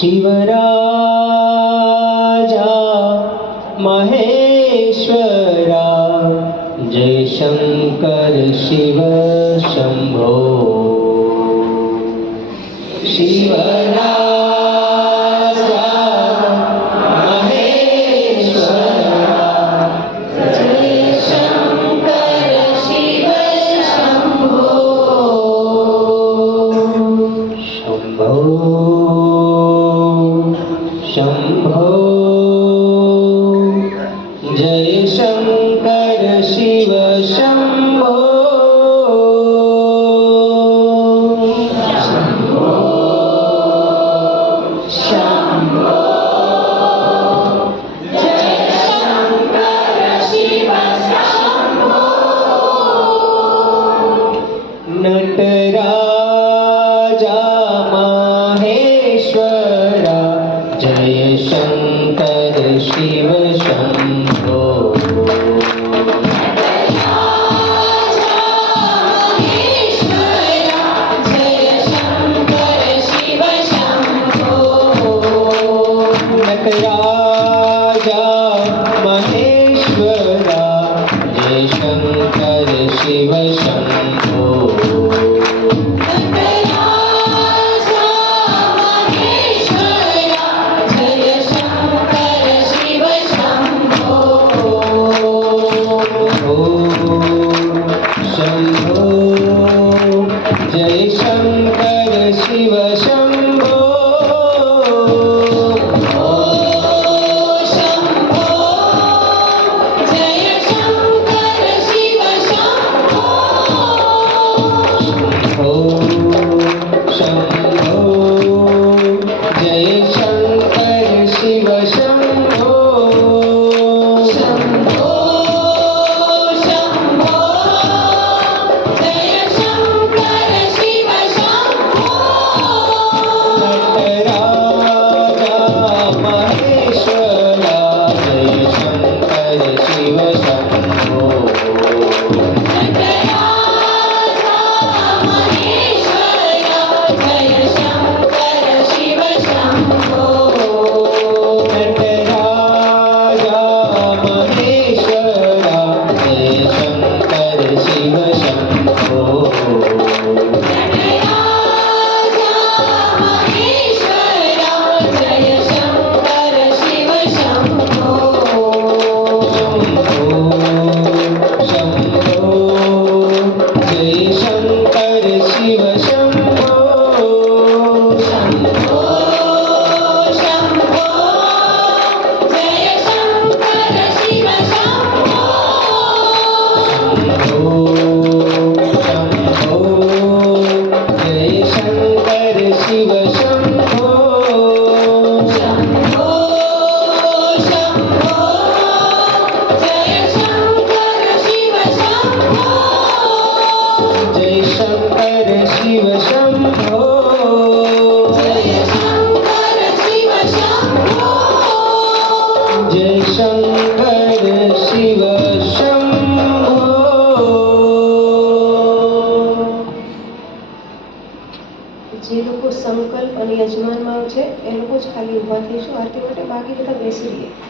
शिवराजा महेश्वरा जय शंकर शिव शंभो शिवराजा महेश्वरा जय शंकर शिव शंभो शंभो शंभो जय शंकर शिव शंभो शंभो शंभो जय शंकर शिव शंभो नटराजा माहेश्वरा जय शंकर शिव शंभो नटराजा महेश्वरा जय शंकर शिव शंभो शंभो जय शंकर शिव शंभो शंभो जय शंकर शिव शंभो शंभो जय शंकर शिव शंभो शंभो शंभो जय शंकर शिव शंभो नटराजा महेश्वरा जय शंकर शिव शंभो नटराजा महेश्वरा जय शंकर शिव शंभो नटराजा महेश्वरा जय शंकर शिव शंभो नटराजा महेश्वरा जय शंकर शिव शंभो शंभो जय शंकर शिव शंभो शंभो शंभो जय शंकर शिव शंभो शंभो शंभो जय शंकर शिव शंभो शंभो शंभो जय शंकर शिव शंभो जय शंकर शिव शंभो जय शंकर शिव शंभो जय शंकर शिव शंभो જે લોકો સંકલ્પ અને યજમાનમાં છે એ લોકો જ ખાલી ઊભા થઈશું આરતી માટે બાકી બધા બેસી રહીએ